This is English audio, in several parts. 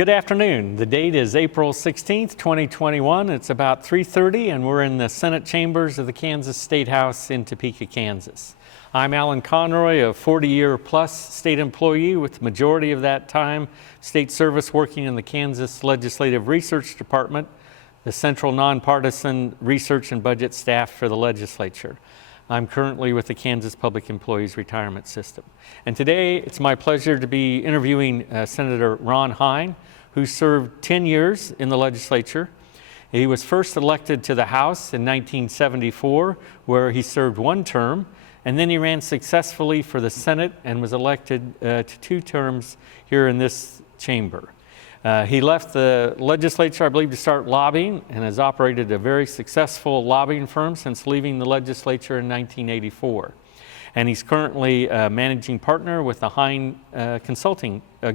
Good afternoon. The date is April 16th, 2021. It's about 3:30 and we're in the Senate chambers of the Kansas State House in Topeka, Kansas. I'm Alan Conroy, a 40-year plus state employee with the majority of that time state service working in the Kansas Legislative Research Department, the central nonpartisan research and budget staff for the legislature. I'm currently with the Kansas Public Employees Retirement System. And today it's my pleasure to be interviewing Senator Ron Hein, who served 10 years in the legislature. He was first elected to the House in 1974, where he served one term, and then he ran successfully for the Senate and was elected to 2 terms here in this chamber. He left the legislature, I believe, to start lobbying and has operated a very successful lobbying firm since leaving the legislature in 1984. And he's currently a managing partner with the Hein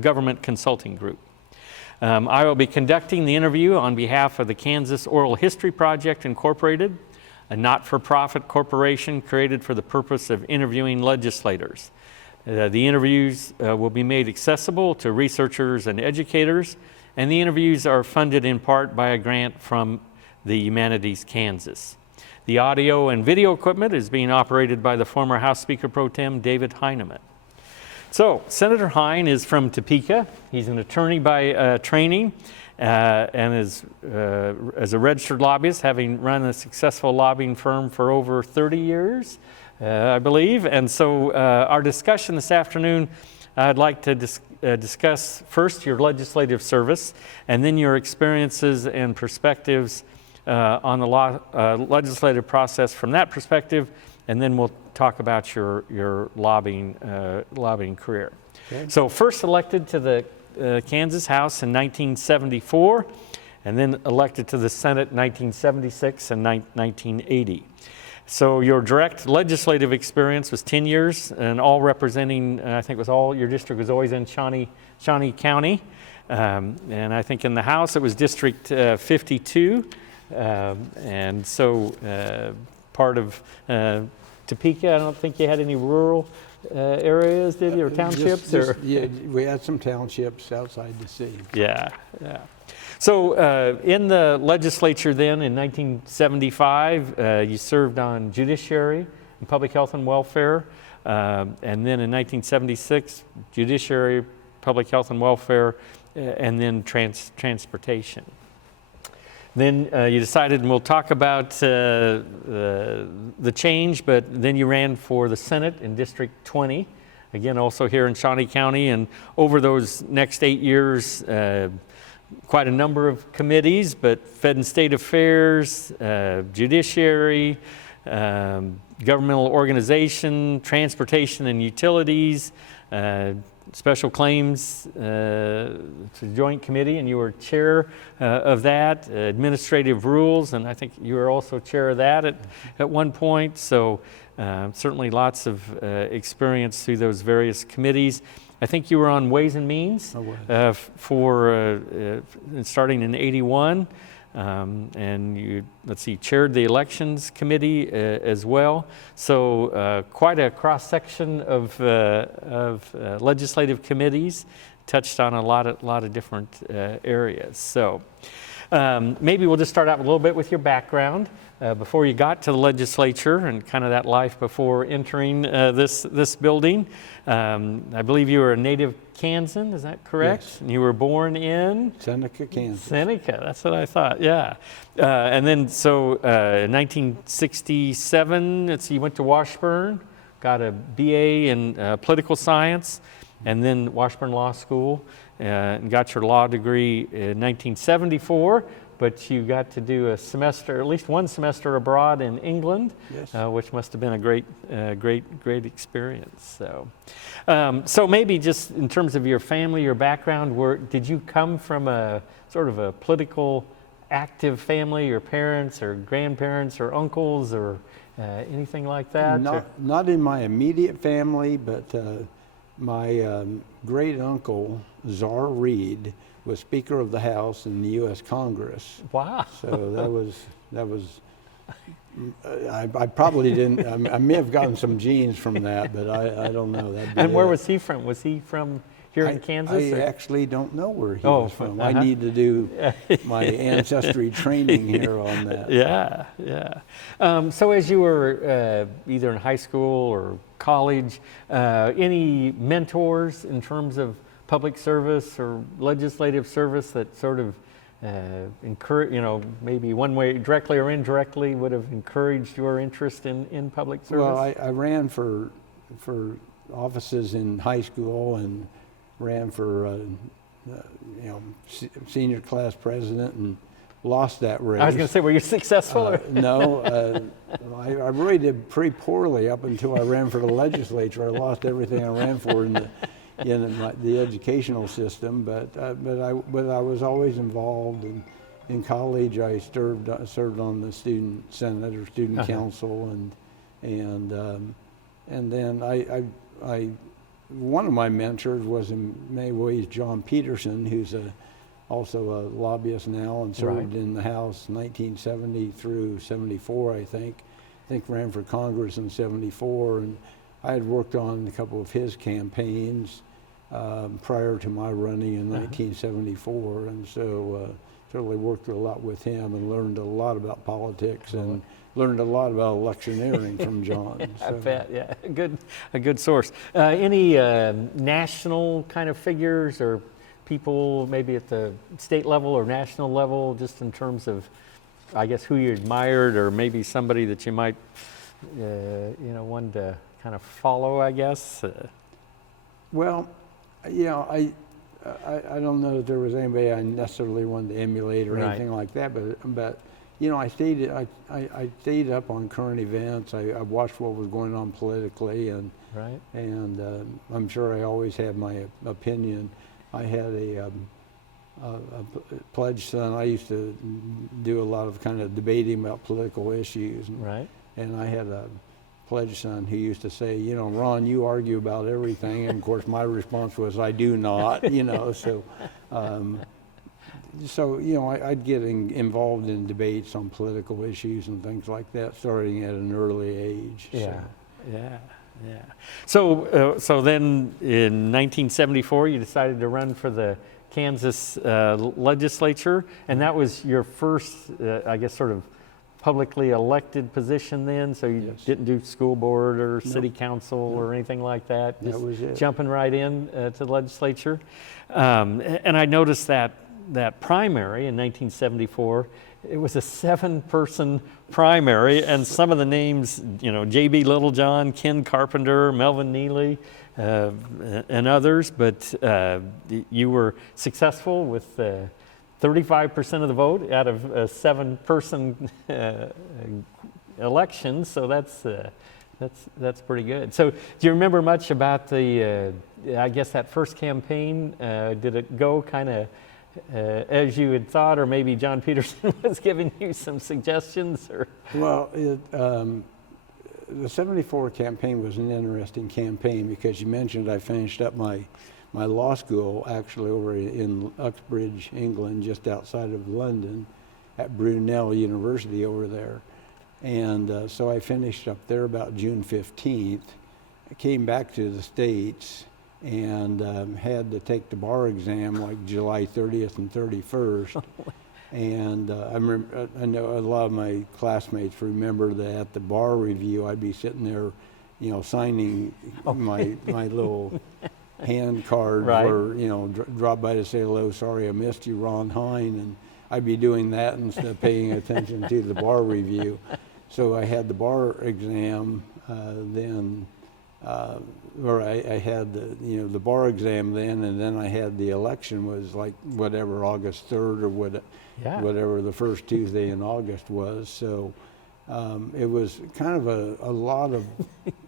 Government Consulting Group. I will be conducting the interview on behalf of the Kansas Oral History Project Incorporated, a not-for-profit corporation created for the purpose of interviewing legislators. The interviews will be made accessible to researchers and educators, and the interviews are funded in part by a grant from the Humanities Kansas. The audio and video equipment is being operated by the former House Speaker Pro Tem David Heineman. So, Senator Hein is from Topeka. He's an attorney by training and is as a registered lobbyist, having run a successful lobbying firm for over 30 years. I believe. And so our discussion this afternoon, I'd like to discuss first your legislative service and then your experiences and perspectives on the legislative process from that perspective, and then we'll talk about your lobbying career. Okay. So first elected to the Kansas House in 1974, and then elected to the Senate in 1976 and 1980. So your direct legislative experience was 10 years, and all representing, I think your district was always in Shawnee County. And I think in the House it was District 52. And so part of Topeka, I don't think you had any rural areas, did you, or townships? Yeah, we had some townships outside the city. Yeah. So in the legislature then in 1975, you served on Judiciary and Public Health and Welfare, and then in 1976, Judiciary, Public Health and Welfare, and then Transportation. Then you decided, and we'll talk about the change, but then you ran for the Senate in District 20, again also here in Shawnee County, and over those next 8 years, quite a number of committees, but Fed and State Affairs, Judiciary, Governmental Organization, Transportation and Utilities, Special Claims, it's a joint committee, and you were chair of that, Administrative Rules, and I think you were also chair of that at one point. So certainly lots of experience through those various committees. I think you were on Ways and Means starting in '81, and you, chaired the Elections Committee as well. So quite a cross-section of legislative committees, touched on a lot of different areas. So maybe we'll just start out a little bit with your background. Before you got to the legislature and kind of that life before entering this building. I believe you were a native Kansan, is that correct? Yes. And you were born in? Seneca, Kansas. Seneca, that's what I thought, yeah. And then so in 1967, you went to Washburn, got a BA in political science, and then Washburn Law School, and got your law degree in 1974. But you got to do a semester, at least one semester abroad in England, yes. Which must have been a great experience. So maybe just in terms of your family, your background, did you come from a sort of a political active family, your parents or grandparents or uncles or anything like that? Not in my immediate family, but my great uncle, Czar Reed, was Speaker of the House in the U.S. Congress. Wow. So that was I probably didn't, I may have gotten some genes from that, but I don't know. And where was he from? Was he from here in Kansas? I actually don't know where he Oh, was from. uh-huh. I need to do my ancestry training here on that. Yeah, yeah. So as you were either in high school or college, any mentors in terms of public service or legislative service that sort of encourage, maybe one way, directly or indirectly, would have encouraged your interest in public service? Well, I ran for offices in high school and ran for senior class president and lost that race. I was going to say, were you successful? No, I really did pretty poorly up until I ran for the legislature. I lost everything I ran for in the educational system, but I was always involved. In college, I served on the student senate or student council, and then I one of my mentors was in many ways John Peterson, who's also a lobbyist now and served in the House 1970 through 74, I think ran for Congress in 74, and I had worked on a couple of his campaigns prior to my running in 1974, and so certainly worked a lot with him and learned a lot about politics and learned a lot about electioneering from John. I bet, yeah, a good source. Any national kind of figures or people maybe at the state level or national level, just in terms of, I guess, who you admired, or maybe somebody that you might, wanted to kind of follow, I guess? Well, I don't know if there was anybody I necessarily wanted to emulate or anything like that, but I stayed up on current events. I watched what was going on politically, and I'm sure I always had my opinion. I had a pledge son. I used to do a lot of kind of debating about political issues, and I had a pledge son who used to say, Ron, you argue about everything, and of course my response was, I do not, so I'd get involved in debates on political issues and things like that, starting at an early age. Yeah. So then in 1974, you decided to run for the Kansas legislature, and that was your first, I guess, sort of publicly elected position then, so you didn't do school board or city council or anything like that? That was it. Jumping right in to the legislature. And I noticed that primary in 1974, it was a 7-person primary, and some of the names, J.B. Littlejohn, Ken Carpenter, Melvin Neely, and others, but you were successful with 35% of the vote out of a 7-person election, so that's pretty good. So do you remember much about the, I guess, that first campaign? Did it go kind of as you had thought, or maybe John Peterson was giving you some suggestions? Or? Well, the 74 campaign was an interesting campaign because you mentioned I finished up my law school actually over in Uxbridge, England, just outside of London, at Brunel University over there. And so I finished up there about June 15th. I came back to the States and had to take the bar exam like July 30th and 31st. And I know a lot of my classmates remember that at the bar review, I'd be sitting there, signing my little hand card or, drop by to say hello, sorry I missed you, Ron Hein, and I'd be doing that instead of paying attention to the bar review. So I had the bar exam then, or I had the bar exam then, and then I had the election was like whatever, August 3rd or whatever the first Tuesday in August was. So it was kind of a lot of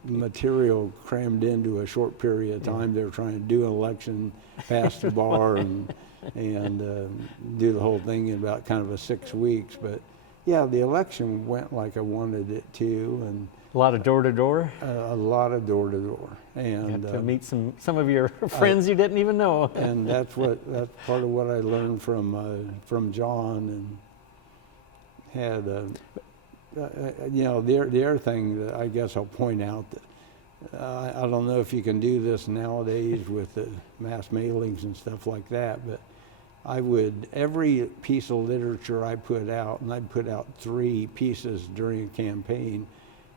material crammed into a short period of time. They were trying to do an election, pass the bar, and do the whole thing in about kind of 6 weeks. But yeah, the election went like I wanted it to, and a lot of door-to-door? A lot of door-to-door. And to meet some of your friends you didn't even know. And that's part of what I learned from John, and had the other thing that I guess I'll point out, that I don't know if you can do this nowadays with the mass mailings and stuff like that, but every piece of literature I put out, and I'd put out 3 pieces during a campaign,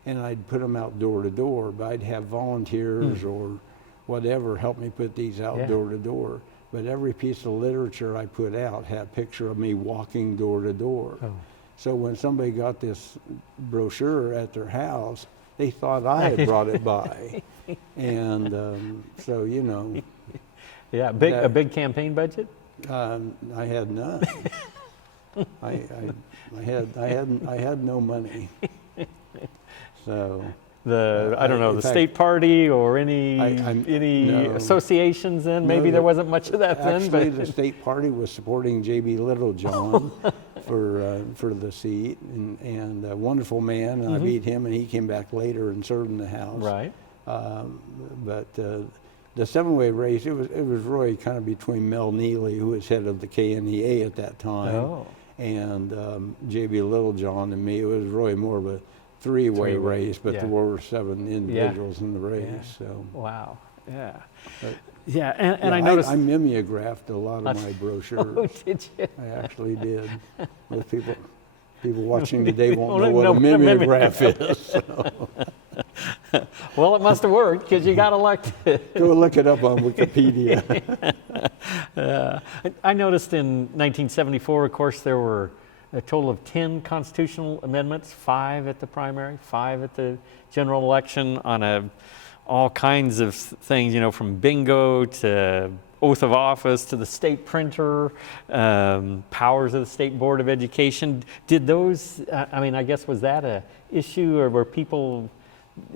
and I'd put them out door to door, but I'd have volunteers or whatever help me put these out door to door. But every piece of literature I put out had a picture of me walking door to door. Oh. So when somebody got this brochure at their house, they thought I had brought it by. And so, you know. Yeah, a big campaign budget? I had none. I had no money. So I don't know, the state party or any no, associations then? Maybe there wasn't much of that then. Actually, the state party was supporting J.B. Littlejohn for the seat, and a wonderful man. And I beat him, and he came back later and served in the House. Right. But the 7-way race, it was really kind of between Mel Neely, who was head of the KNEA at that time, and J.B. Littlejohn and me. It was really more of a three-way race, but there were 7 individuals in the race. Yeah. So wow, yeah, but, and I noticed I mimeographed a lot of my brochures. Oh, did you? I actually did. Most people watching today won't know what a mimeograph is. So. Well, it must have worked because you got elected. Go look it up on Wikipedia. I noticed in 1974, of course, there were a total of 10 constitutional amendments, 5 at the primary, 5 at the general election on all kinds of things, you know, from bingo to oath of office to the state printer, powers of the State Board of Education. Did those, I mean, I guess, was that a issue, or were people,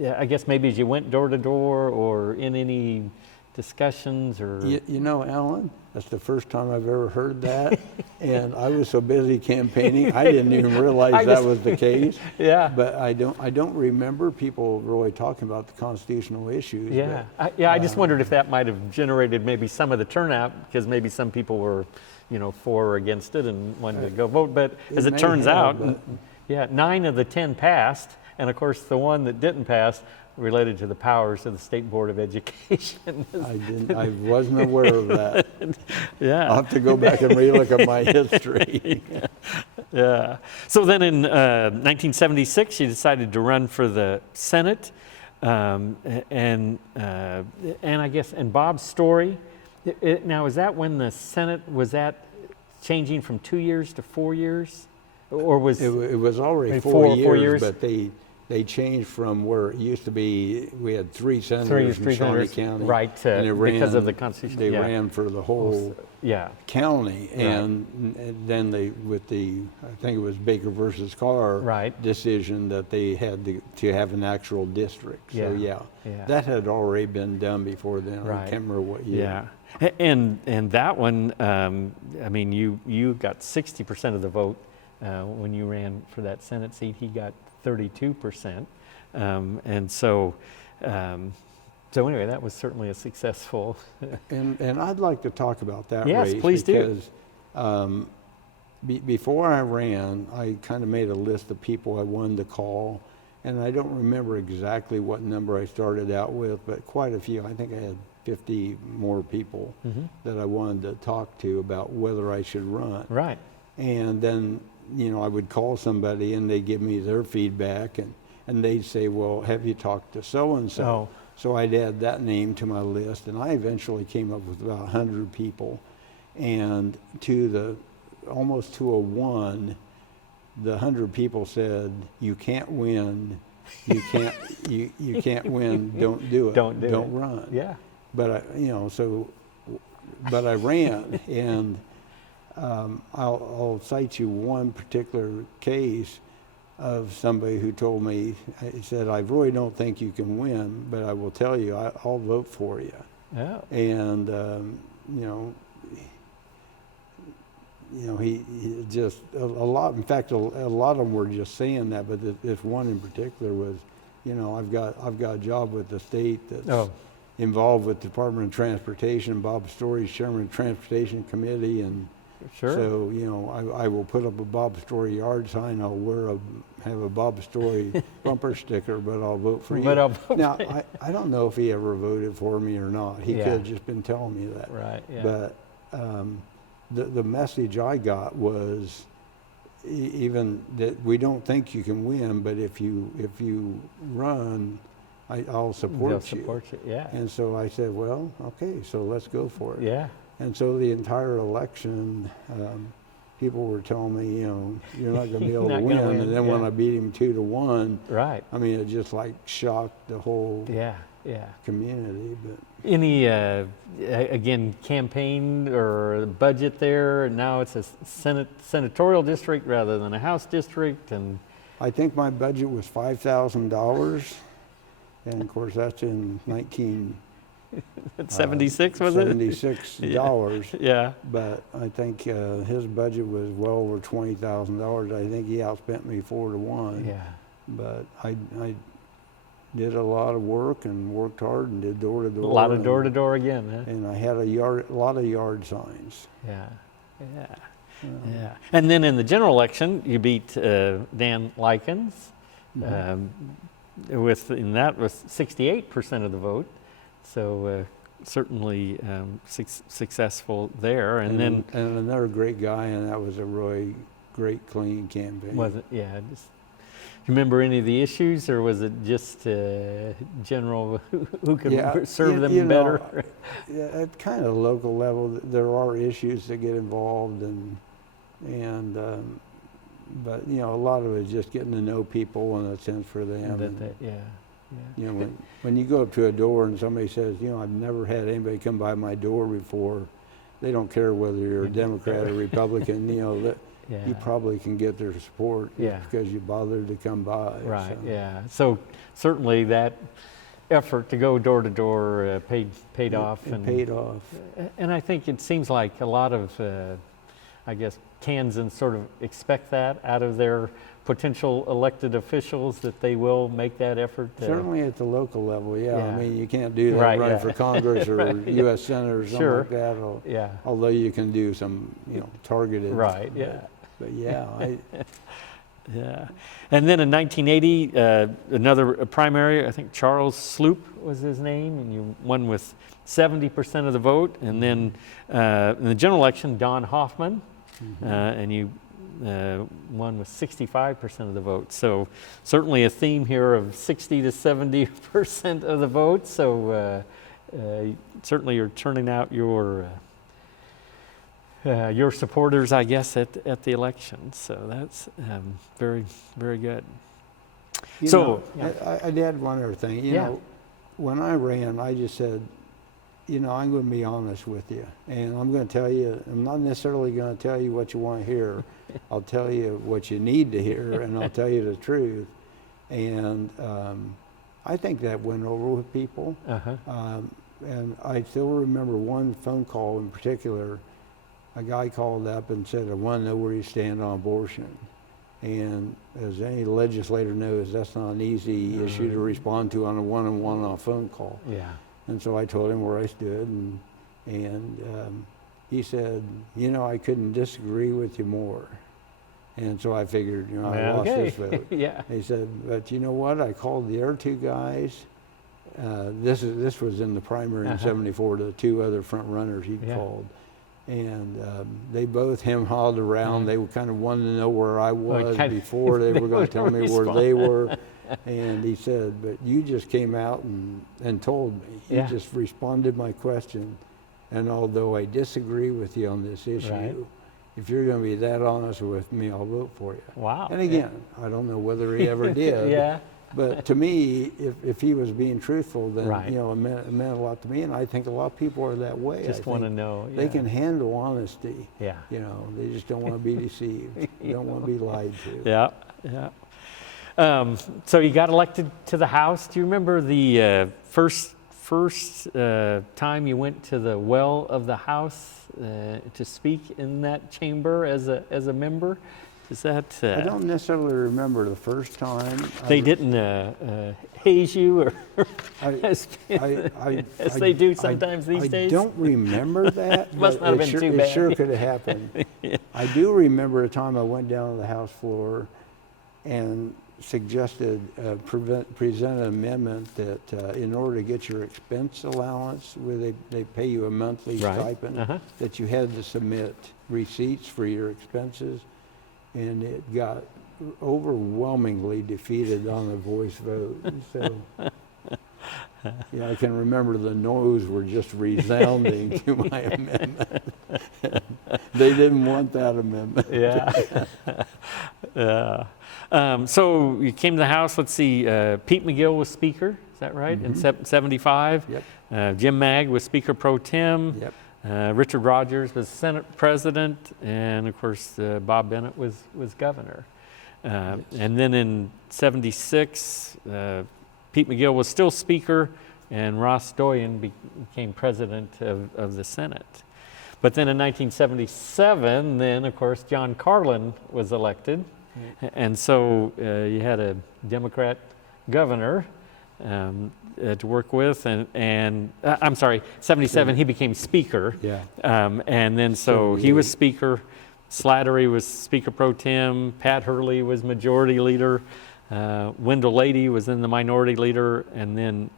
I guess maybe as you went door to door or in any discussions or? You know, Alan, that's the first time I've ever heard that. And I was so busy campaigning, I didn't even realize that was the case. Yeah. But I don't remember people really talking about the constitutional issues. Yeah. But, I just wondered if that might have generated maybe some of the turnout, because maybe some people were, you know, for or against it and wanted to go vote. But as it turns out, 9 of the 10 passed. And of course, the one that didn't pass related to the powers of the State Board of Education. I wasn't aware of that. Yeah. I'll have to go back and relook at my history. Yeah. So then in 1976, you decided to run for the Senate. And I guess, and Bob's story, now is that when the Senate, was that changing from 2 years to 4 years? Or was it was already 4 years, but they changed from where it used to be. We had 3 senators in Shawnee County, right? Because of the Constitution, they ran for the whole county, and then they, with the, I think it was Baker versus Carr decision, that they had to have an actual district. So that had already been done before then. I can't remember what year. Yeah, and that one, I mean, you got 60% of the vote. When you ran for that Senate seat, he got 32%, and so anyway, that was certainly a successful. and I'd like to talk about that race. Yes, please do. Because before I ran, I kind of made a list of people I wanted to call, and I don't remember exactly what number I started out with, but quite a few. I think I had 50 more people that I wanted to talk to about whether I should run. Right. And then, you know, I would call somebody and they'd give me their feedback, and they'd say, well, have you talked to so-and-so? Oh. So I'd add that name to my list, and I eventually came up with about 100 people. And almost to a 1, the 100 people said, you can't win, you can't win, don't do it, don't run. Yeah. But I ran, and I'll cite you one particular case of somebody who told me, he said, I really don't think you can win, but I will tell you, I'll vote for you. Yeah. And, he just, a lot, in fact, a lot of them were just saying that, but this one in particular was, I've got a job with the state that's involved with the Department of Transportation. Bob Story's chairman of the Transportation Committee, and Sure. So, you know, I will put up a Bob Story yard sign, I'll have a Bob Story bumper sticker, but I'll vote for you. But I'll vote Now, for you. I don't know if he ever voted for me or not. He Yeah. could have just been telling me that. Right, yeah. But the message I got was even that we don't think you can win, but if you run, I'll support They'll you. support you, yeah. And so I said, well, okay, so let's go for it. Yeah. And so the entire election, people were telling me, you know, you're not going to be able to Not win. gonna win, And then when yeah. I beat him 2-1, Right. I mean, it just like shocked the whole Yeah, yeah. community. But Any, again, campaign or budget there? Now it's a senatorial district rather than a House district, and I think my budget was $5,000. And of course, that's in 76 was it? $76. Yeah. But I think his budget was well over $20,000. I think he outspent me 4-1. Yeah. But I did a lot of work and worked hard and did door to A door. lot of door to door again, huh? And I had a lot of yard signs. Yeah. Yeah. Yeah. And then in the general election, you beat Dan Likens. In that was 68% of the vote, so certainly successful there. And then and another great guy, and that was a really great, clean campaign. was it? Yeah. Just, you remember any of the issues, or was it just general who could serve them you know, better? Yeah, at kind of local level, there are issues that get involved, but you know, a lot of it is just getting to know people and a sense for them. Yeah. You know, when you go up to a door and somebody says, you know, I've never had anybody come by my door before, they don't care whether you're a Democrat or Republican, you know, that Yeah. you probably can get their support Yeah. because you bothered to come by. Right. So. Yeah. So certainly that effort to go door to door paid off. It paid off. And I think it seems like a lot of, I guess, Kansans sort of expect that out of their potential elected officials, that they will make that effort. Certainly at the local level, yeah. Yeah. I mean, you can't do that Right, running yeah. for Congress or Right, yeah. U.S. Senator or something Sure. like that. Yeah. Although you can do some, you know, targeted. Right. Yeah. But yeah, Yeah. And then in 1980, another primary, I think Charles Sloop was his name, and you won with 70% of the vote. And then in the general election, Don Hoffman, and you won with 65% of the vote. So certainly a theme here of 60 to 70% of the vote. So certainly you're turning out your supporters, I guess, at the election. So that's very, very good. you So, know, I'd add one other thing. You know, when I ran, I just said, you know, I'm going to be honest with you. And I'm going to tell you, I'm not necessarily going to tell you what you want to hear. I'll tell you what you need to hear, and I'll tell you the truth. And I think that went over with people. And I still remember one phone call in particular. A guy called up and said, I want to know where you stand on abortion. And as any legislator knows, that's not an easy issue to respond to on a one-on-one on a phone call. Yeah. And so I told him where I stood, and he said, you know, I couldn't disagree with you more. And so I figured, you know, I lost this vote. Yeah. He said, but you know what? I called the other two guys. This was in the primary in '74 to the two other front runners he'd called. And they both hem-hawed around. They kind of wanted to know where I was before they were going to tell me where they were. And he said, but you just came out and told me. You just responded my question. And although I disagree with you on this issue, if you're going to be that honest with me, I'll vote for you. Wow. And again, I don't know whether he ever did. But to me, if he was being truthful, then you know, it meant a lot to me. And I think a lot of people are that way. Just want to know. They can handle honesty. Yeah. You know, they just don't want to be deceived. They don't want to be lied to. Yeah. Yeah. So you got elected to the House. Do you remember the first time you went to the well of the House to speak in that chamber as a member? Is that? I don't necessarily remember the first time. They didn't haze you, or as they do sometimes these days. I don't remember that. Must but not have been too bad. It sure could have happened. Yeah. I do remember a time I went down to the House floor and suggested, present an amendment that in order to get your expense allowance, where they pay you a monthly stipend, that you had to submit receipts for your expenses. And it got overwhelmingly defeated on a voice vote. So, yeah, I can remember the no's were just resounding to my amendment. They didn't want that amendment. Yeah. So you came to the House, let's see, Pete McGill was Speaker, is that right, in 75? Yep. Jim Magg was Speaker Pro Tem. Yep. Richard Rogers was Senate President, and of course Bob Bennett was Governor. Yes. And then in 76, Pete McGill was still Speaker, and Ross Doyen became President of the Senate. But then in 1977, then of course John Carlin was elected, and so you had a Democrat governor to work with, and I'm sorry, 77 he became Speaker. Yeah. And then so he was Speaker, Slattery was Speaker Pro Tem, Pat Hurley was Majority Leader, Wendell Lady was then the Minority Leader, and then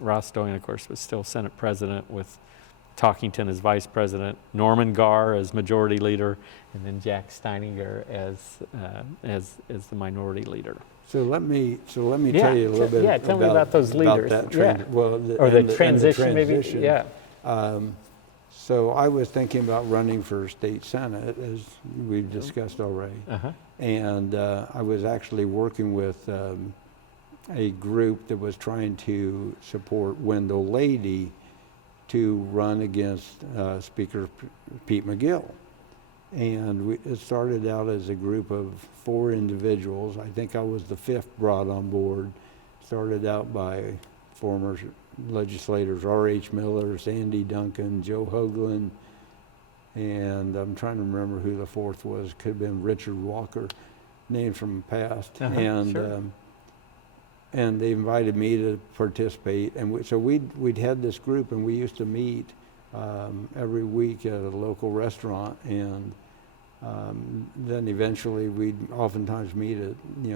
Ross Doyen, of course, was still Senate President with Talkington as Vice President, Norman Garr as Majority Leader, and then Jack Steininger as the Minority Leader. So let me tell you a little bit. Yeah, tell me about those leaders. About that the transition, maybe. Yeah. So I was thinking about running for state senate, as we've discussed already, and I was actually working with a group that was trying to support Wendell Lady to run against Speaker Pete McGill. And it started out as a group of 4 individuals. I think I was the 5th brought on board. Started out by former legislators R.H. Miller, Sandy Duncan, Joe Hoagland, and I'm trying to remember who the 4th was. Could have been Richard Walker, names from the past. And they invited me to participate. And so we'd had this group, and we used to meet every week at a local restaurant, and then eventually we'd oftentimes meet at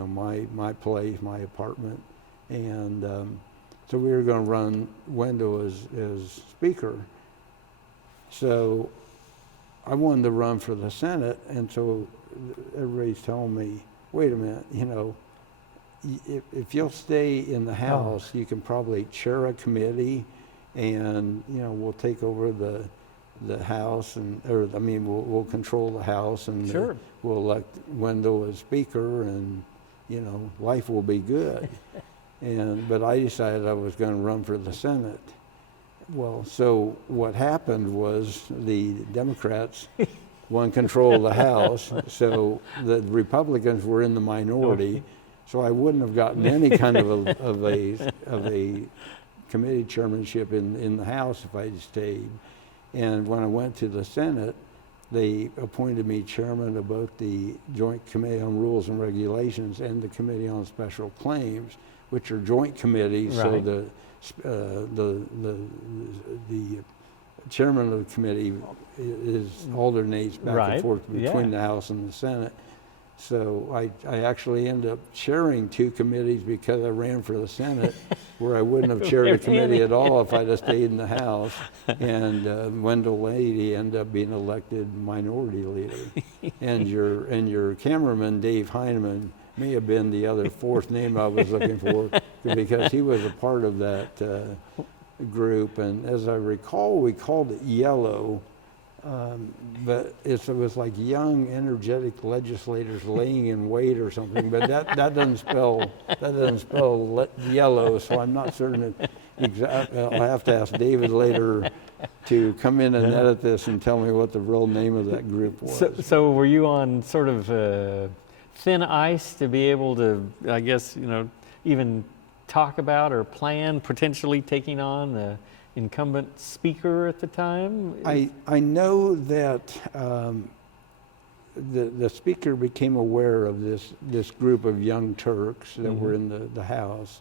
my place, my apartment, and so we were going to run Wendell as Speaker. So I wanted to run for the Senate, and so everybody's telling me, wait a minute, if you'll stay in the House, you can probably chair a committee, and we'll take over the House, we'll control the House, and we'll elect Wendell as Speaker, and life will be good. But I decided I was going to run for the Senate. Well, so what happened was the Democrats won control of the House, so the Republicans were in the minority. So I wouldn't have gotten any kind of a committee chairmanship in the House if I'd stayed. And when I went to the Senate, they appointed me chairman of both the Joint Committee on Rules and Regulations and the Committee on Special Claims, which are joint committees. Right. So the chairman of the committee alternates back and forth between the House and the Senate. So I actually ended up chairing 2 committees because I ran for the Senate, where I wouldn't have chaired a committee at all if I'd have stayed in the House. And Wendell Lady ended up being elected Minority Leader. And your cameraman, Dave Heineman, may have been the other 4th name I was looking for, because he was a part of that group. And as I recall, we called it Yellow. But it was like young, energetic legislators laying in wait or something. But that doesn't spell yellow, so I'm not certain. I'll have to ask David later to come in and edit this and tell me what the real name of that group was. So were you on sort of thin ice to be able to, I guess, even talk about or plan potentially taking on the incumbent Speaker at the time? I know that the speaker became aware of this group of young Turks that were in the House,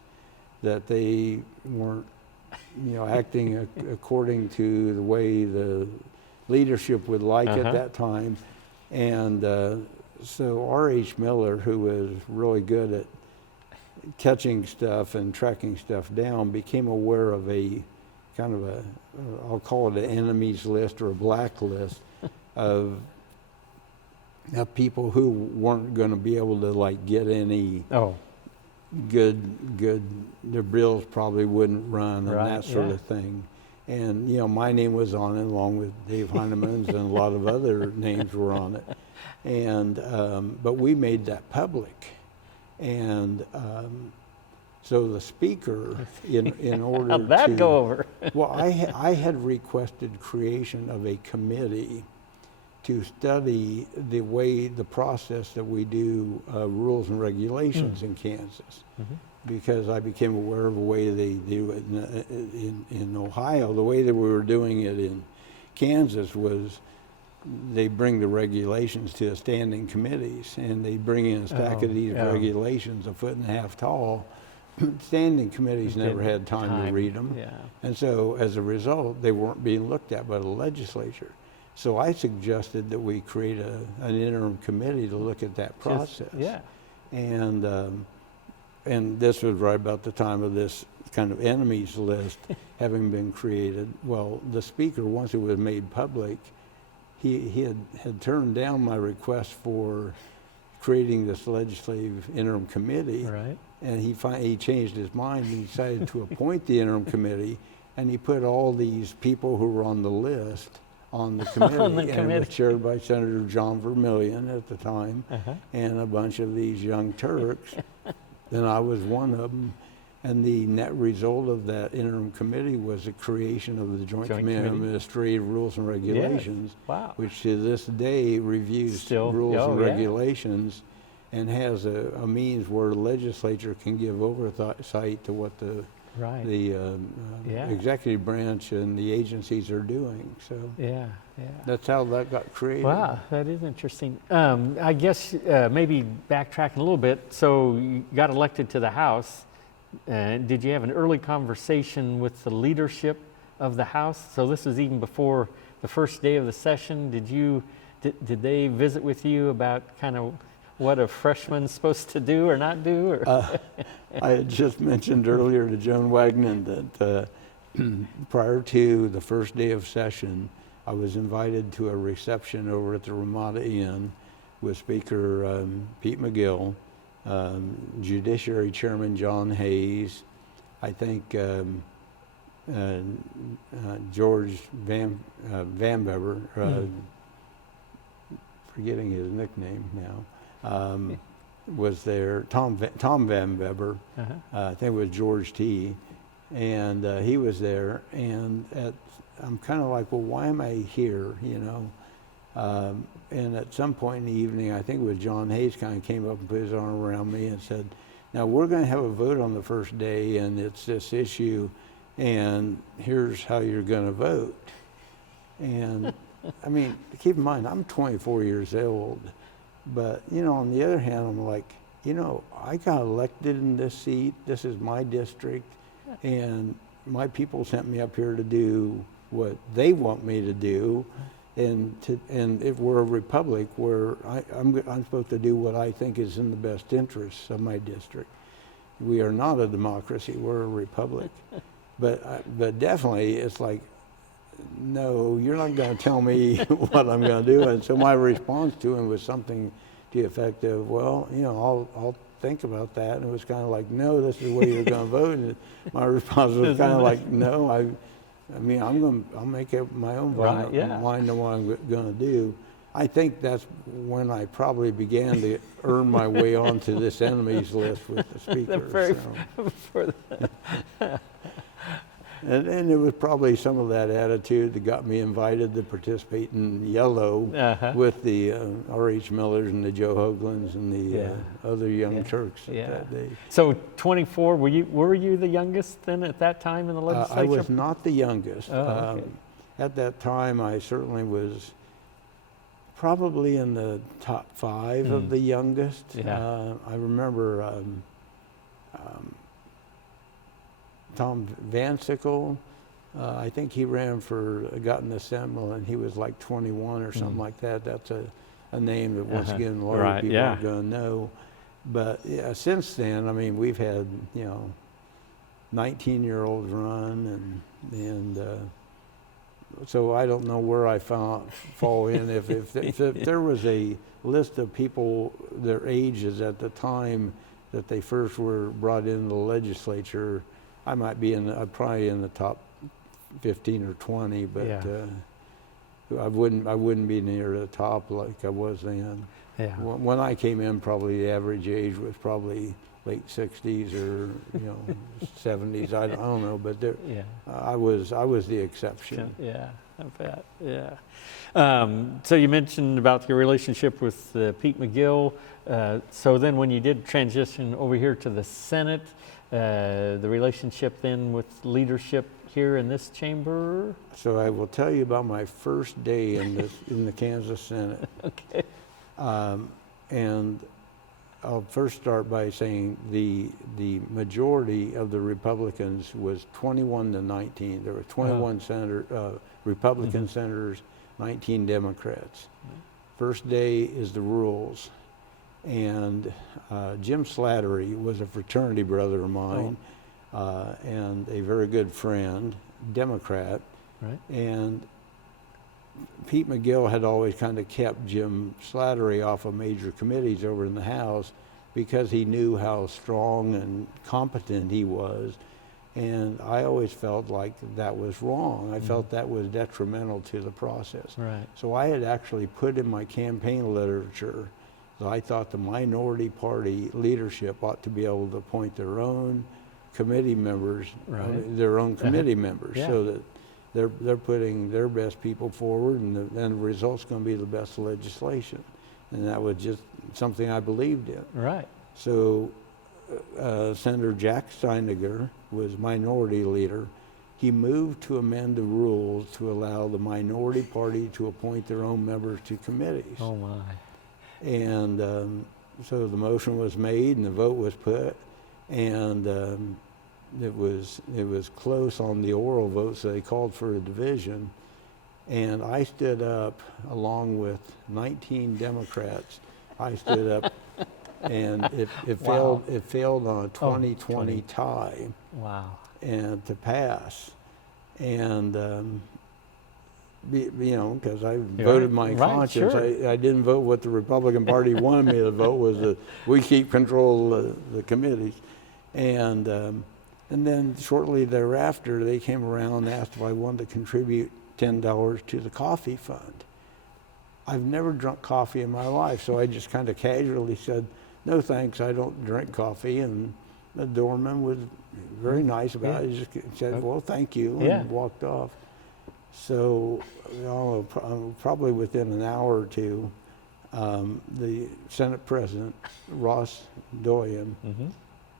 that they weren't, acting according to the way the leadership would like at that time. And so R.H. Miller, who was really good at catching stuff and tracking stuff down, became aware of a kind of I'll call it an enemies list or a blacklist of people who weren't going to be able to get any good, their bills probably wouldn't run and that sort of thing. And, my name was on it along with Dave Heinemann's and a lot of other names were on it. And, but we made that public. And so the speaker, in order How'd that go over? Well, I had requested creation of a committee to study the process that we do rules and regulations in Kansas, because I became aware of the way they do it in Ohio. The way that we were doing it in Kansas was they bring the regulations to standing committees, and they bring in a stack of these regulations 1.5 feet tall. Standing committees never had time to read them, and so as a result, they weren't being looked at by the legislature. So I suggested that we create an interim committee to look at that process. And this was right about the time of this kind of enemies list having been created. Well, the speaker, once it was made public, he had turned down my request for creating this legislative interim committee. Right. And he changed his mind and he decided to appoint the interim committee, and he put all these people who were on the list on the committee. And it was chaired by Senator John Vermillion at the time, and a bunch of these young Turks. Then I was one of them. And the net result of that interim committee was the creation of the Joint Committee on Administrative Rules and Regulations, which to this day reviews rules and regulations and has a means where the legislature can give oversight to what the executive branch and the agencies are doing. So that's how that got created. Wow, that is interesting. I guess maybe backtracking a little bit. So you got elected to the House. Did you have an early conversation with the leadership of the House? So this is even before the first day of the session. Did they visit with you about kind of what a freshman's supposed to do or not do? Or? I had just mentioned earlier to Joan Wagner that prior to the first day of session, I was invited to a reception over at the Ramada Inn with Speaker Pete McGill, Judiciary Chairman John Hayes, I think George Van Weber, forgetting his nickname now, was there. Tom Van Weber, I think it was George T, and he was there. And I'm kind of like, well, why am I here? And at some point in the evening, I think it was John Hayes kind of came up and put his arm around me and said, now we're going to have a vote on the first day, and it's this issue, and here's how you're going to vote. And I mean, keep in mind, I'm 24 years old, but on the other hand, I'm like, I got elected in this seat. This is my district, and my people sent me up here to do what they want me to do. And if we're a republic where I'm supposed to do what I think is in the best interests of my district. We are not a democracy, we're a republic. But definitely it's like, no, you're not going to tell me what I'm going to do. And so my response to him was something to the effect of, well, I'll think about that. And it was kind of like, no, this is the way you're going to vote. And my response was kind of like, no, I'll make up my own mind on what I'm going to do. I think that's when I probably began to earn my way onto this enemies list with the speaker. And it was probably some of that attitude that got me invited to participate in Yellow with the R.H. Millers and the Joe Hoaglands and the other young Turks that day. So 24, were you the youngest then at that time in the legislature? I was not the youngest. At that time, I certainly was Probably in the top 5 of the youngest. Yeah. I remember Tom Van Sickle. I think he ran for, got in the Sentinel, and he was like 21 or something like that. That's a name that, once again, a lot of people aren't going to know. But yeah, since then, I mean, we've had, 19-year-olds run, and so I don't know where I fall in. If there was a list of people, their ages at the time that they first were brought into the legislature, I might be probably in the top 15 or 20, but I wouldn't be near the top like I was then. Yeah. When I came in, probably the average age was probably late 60s or 70s. I don't know, but I was the exception. Yeah, I bet. Yeah. So you mentioned about your relationship with Pete McGill. So then, when you did transition over here to the Senate, the relationship then with leadership here in this chamber? So I will tell you about my first day in the Kansas Senate. Okay. And I'll first start by saying the majority of the Republicans was 21 to 19. There were 21 Republican senators, 19 Democrats. First day is the rules. And Jim Slattery was a fraternity brother of mine and a very good friend, Democrat. Right. And Pete McGill had always kind of kept Jim Slattery off of major committees over in the House because he knew how strong and competent he was. And I always felt like that was wrong. I felt that was detrimental to the process. Right. So I had actually put in my campaign literature that I thought the minority party leadership ought to be able to appoint their own committee members, their own committee members, so that they're putting their best people forward, and the result's going to be the best legislation. And that was just something I believed in. Right. So Senator Jack Steiniger was minority leader. He moved to amend the rules to allow the minority party to appoint their own members to committees. Oh my. And so the motion was made and the vote was put, and it was close on the oral vote, so they called for a division. And I stood up along with 19 Democrats. I stood up, and it failed on a 20-20 tie. Wow. And to pass, and because I voted my conscience. Sure. I didn't vote what the Republican Party wanted me to vote, was that we keep control of the committees. And then shortly thereafter, they came around and asked if I wanted to contribute $10 to the coffee fund. I've never drunk coffee in my life, so I just kind of casually said, no thanks, I don't drink coffee. And the doorman was very nice about it. He just said, well, thank you, and walked off. So probably within an hour or two, the Senate President, Ross Doyen,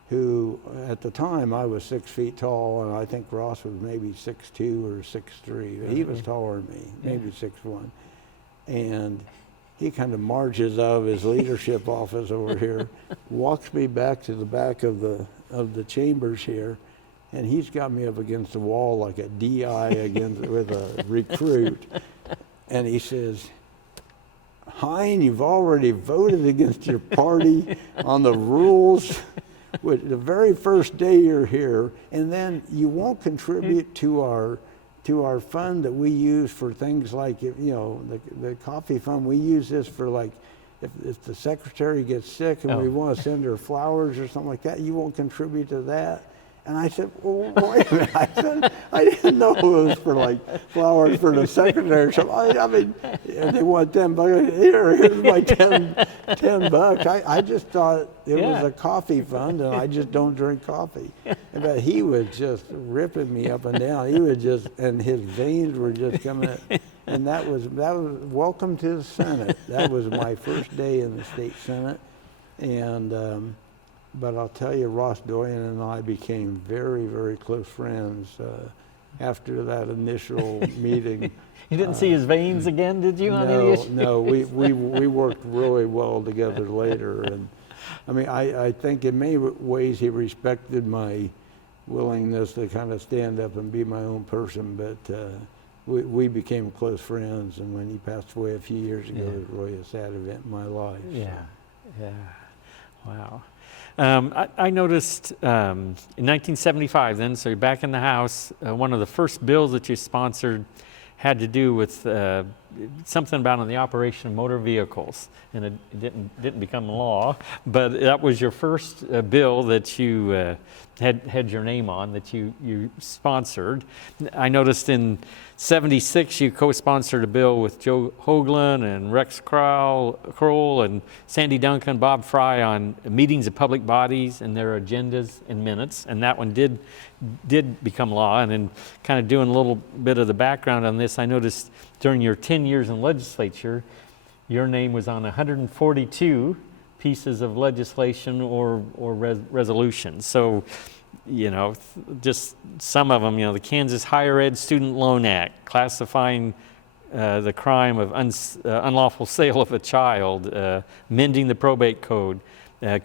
who at the time I was 6 feet tall, and I think Ross was maybe 6'2" or 6'3". He was taller than me, maybe 6'1". And he kind of marches out of his leadership office over here, walks me back to the back of the chambers here, and he's got me up against the wall like a DI with a recruit. And he says, Hein, you've already voted against your party on the rules with the very first day you're here, and then you won't contribute to our fund that we use for things like, the coffee fund. We use this for, like, if the secretary gets sick and we want to send her flowers or something like that, you won't contribute to that. And I said, well, wait a minute. I said, I didn't know it was for, like, flowers for the secretary or something. I mean, they want $10. Here's my 10 bucks. I just thought it was a coffee fund, and I just don't drink coffee. But he was just ripping me up and down. He was just, and his veins were just coming in. And that was welcome to the Senate. That was my first day in the state Senate. And but I'll tell you, Ross Doyen and I became very, very close friends after that initial meeting. You didn't see his veins again, did you, on any issue? No, we worked really well together later. And I mean, I think in many ways he respected my willingness to kind of stand up and be my own person, but we became close friends, and when he passed away a few years ago, it was really a sad event in my life. Yeah, yeah, wow. I noticed in 1975 then, so you're back in the House, one of the first bills that you sponsored had to do with something about the operation of motor vehicles, and it didn't become law, but that was your first bill that you had your name on, that you sponsored. I noticed in '76 you co-sponsored a bill with Joe Hoagland and Rex Kroll and Sandy Duncan, Bob Fry on meetings of public bodies and their agendas and minutes, and that one did become law. And then kind of doing a little bit of the background on this, I noticed during your 10 years in legislature, your name was on 142 pieces of legislation or resolutions. So, you know, just some of them, you know, the Kansas Higher Ed Student Loan Act, classifying the crime of unlawful sale of a child, mending the probate code,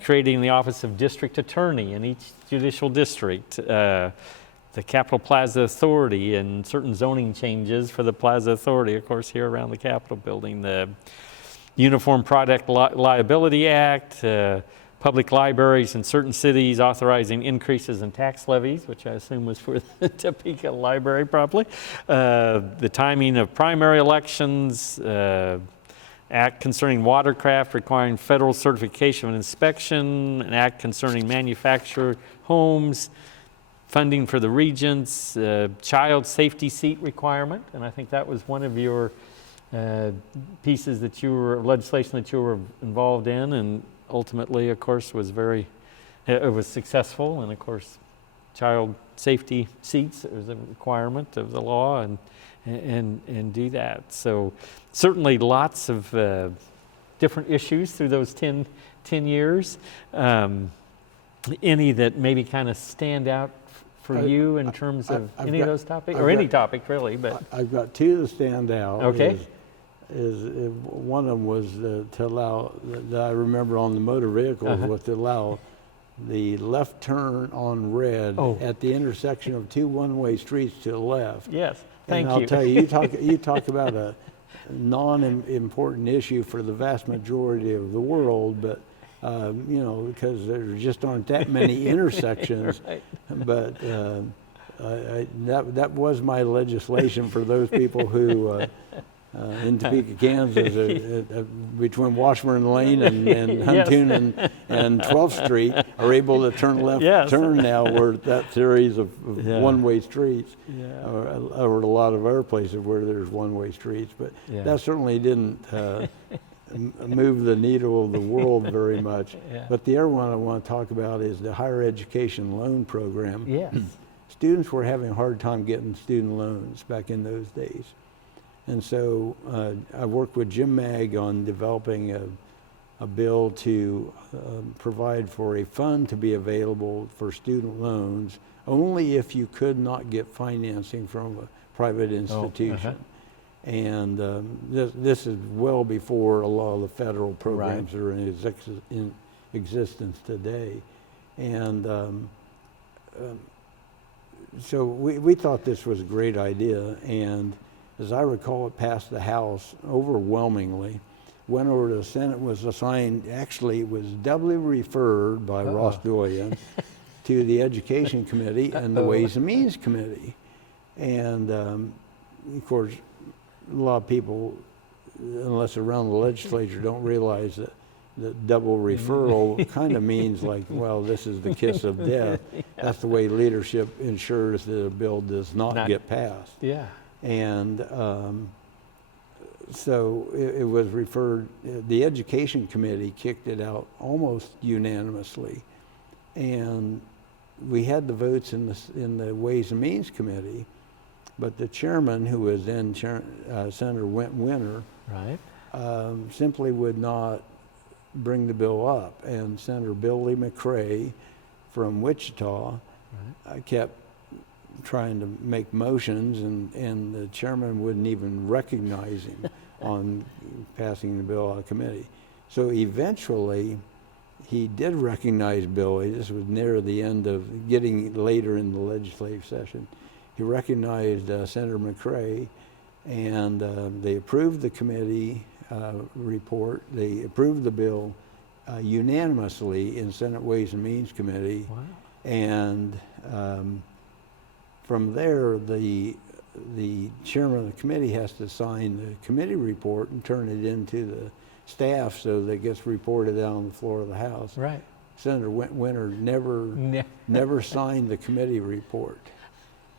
creating the office of district attorney in each judicial district, the Capitol Plaza Authority and certain zoning changes for the Plaza Authority, of course, here around the Capitol building, the Uniform Product Liability Act, public libraries in certain cities authorizing increases in tax levies, which I assume was for the Topeka Library probably, the timing of primary elections, act concerning watercraft requiring federal certification and inspection, an act concerning manufactured homes, funding for the regents, child safety seat requirement, and I think that was one of your pieces that legislation that you were involved in, and ultimately, of course, it was successful, and of course, child safety seats is a requirement of the law, and do that. So certainly lots of different issues through those 10 years. Any that maybe kind of stand out for you in terms of any of those topics, or any topic really? But I've got two that stand out. Okay. Is one of them was to allow, that I remember on the motor vehicles, was to allow the left turn on red at the intersection of two one-way streets to the left. Yes, thank you. And I'll tell you, you talk about a non-important issue for the vast majority of the world, but you know, because there just aren't that many intersections. Right. But that was my legislation for those people who in Topeka, Kansas, between Washburn Lane and Huntoon and 12th Street, are able to turn left turn now, where that series of one-way streets, or a lot of other places where there's one-way streets. But that certainly didn't move the needle of the world very much. But the other one I want to talk about is the higher education loan program. Yes. Students were having a hard time getting student loans back in those days. And so I worked with Jim Magg on developing a bill to provide for a fund to be available for student loans only if you could not get financing from a private institution. And this is well before a lot of the federal programs that are in existence today. And so we thought this was a great idea. And as I recall, it passed the House overwhelmingly. Went over to the Senate, was assigned, actually it was doubly referred by Ross Doyen to the Education Committee and the Ways and Means Committee. And of course, a lot of people, unless around the legislature, don't realize that double referral kind of means like, well, this is the kiss of death. That's the way leadership ensures that a bill does not get passed. Yeah. And so it was referred, the Education Committee kicked it out almost unanimously. And we had the votes in the Ways and Means Committee, but the chairman, who was then Senator Winter, simply would not bring the bill up. And Senator Billy McCrae from Wichita kept trying to make motions, and the chairman wouldn't even recognize him on passing the bill out of committee. So eventually, he did recognize Billy. This was near the end of getting later in the legislative session. He recognized Senator McCrae, and they approved the committee report. They approved the bill unanimously in Senate Ways and Means Committee. Wow. And from there, the chairman of the committee has to sign the committee report and turn it into the staff so that it gets reported out on the floor of the House. Right. Senator Winter never signed the committee report.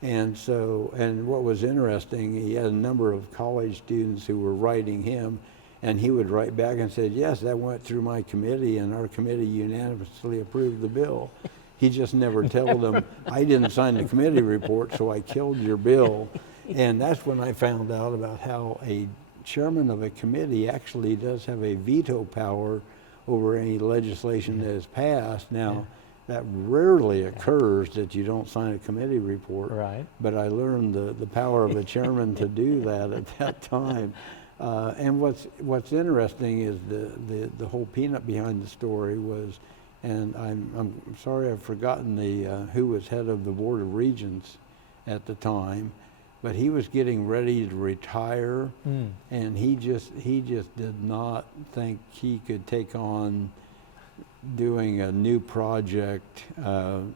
And so, and what was interesting, he had a number of college students who were writing him, and he would write back and said, yes, that went through my committee, and our committee unanimously approved the bill. He just never told them, I didn't sign the committee report, so I killed your bill. And that's when I found out about how a chairman of a committee actually does have a veto power over any legislation that is passed. Now, that rarely occurs that you don't sign a committee report. Right. But I learned the power of a chairman to do that at that time. And what's interesting is the whole peanut behind the story was, and I'm sorry I've forgotten who was head of the Board of Regents at the time, but he was getting ready to retire, and he just did not think he could take on doing a new project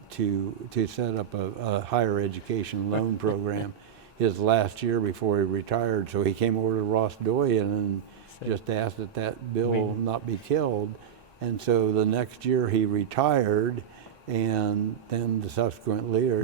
to set up a higher education loan program his last year before he retired. So he came over to Ross Doyen and just asked that bill not be killed. And so the next year he retired, and then the subsequent year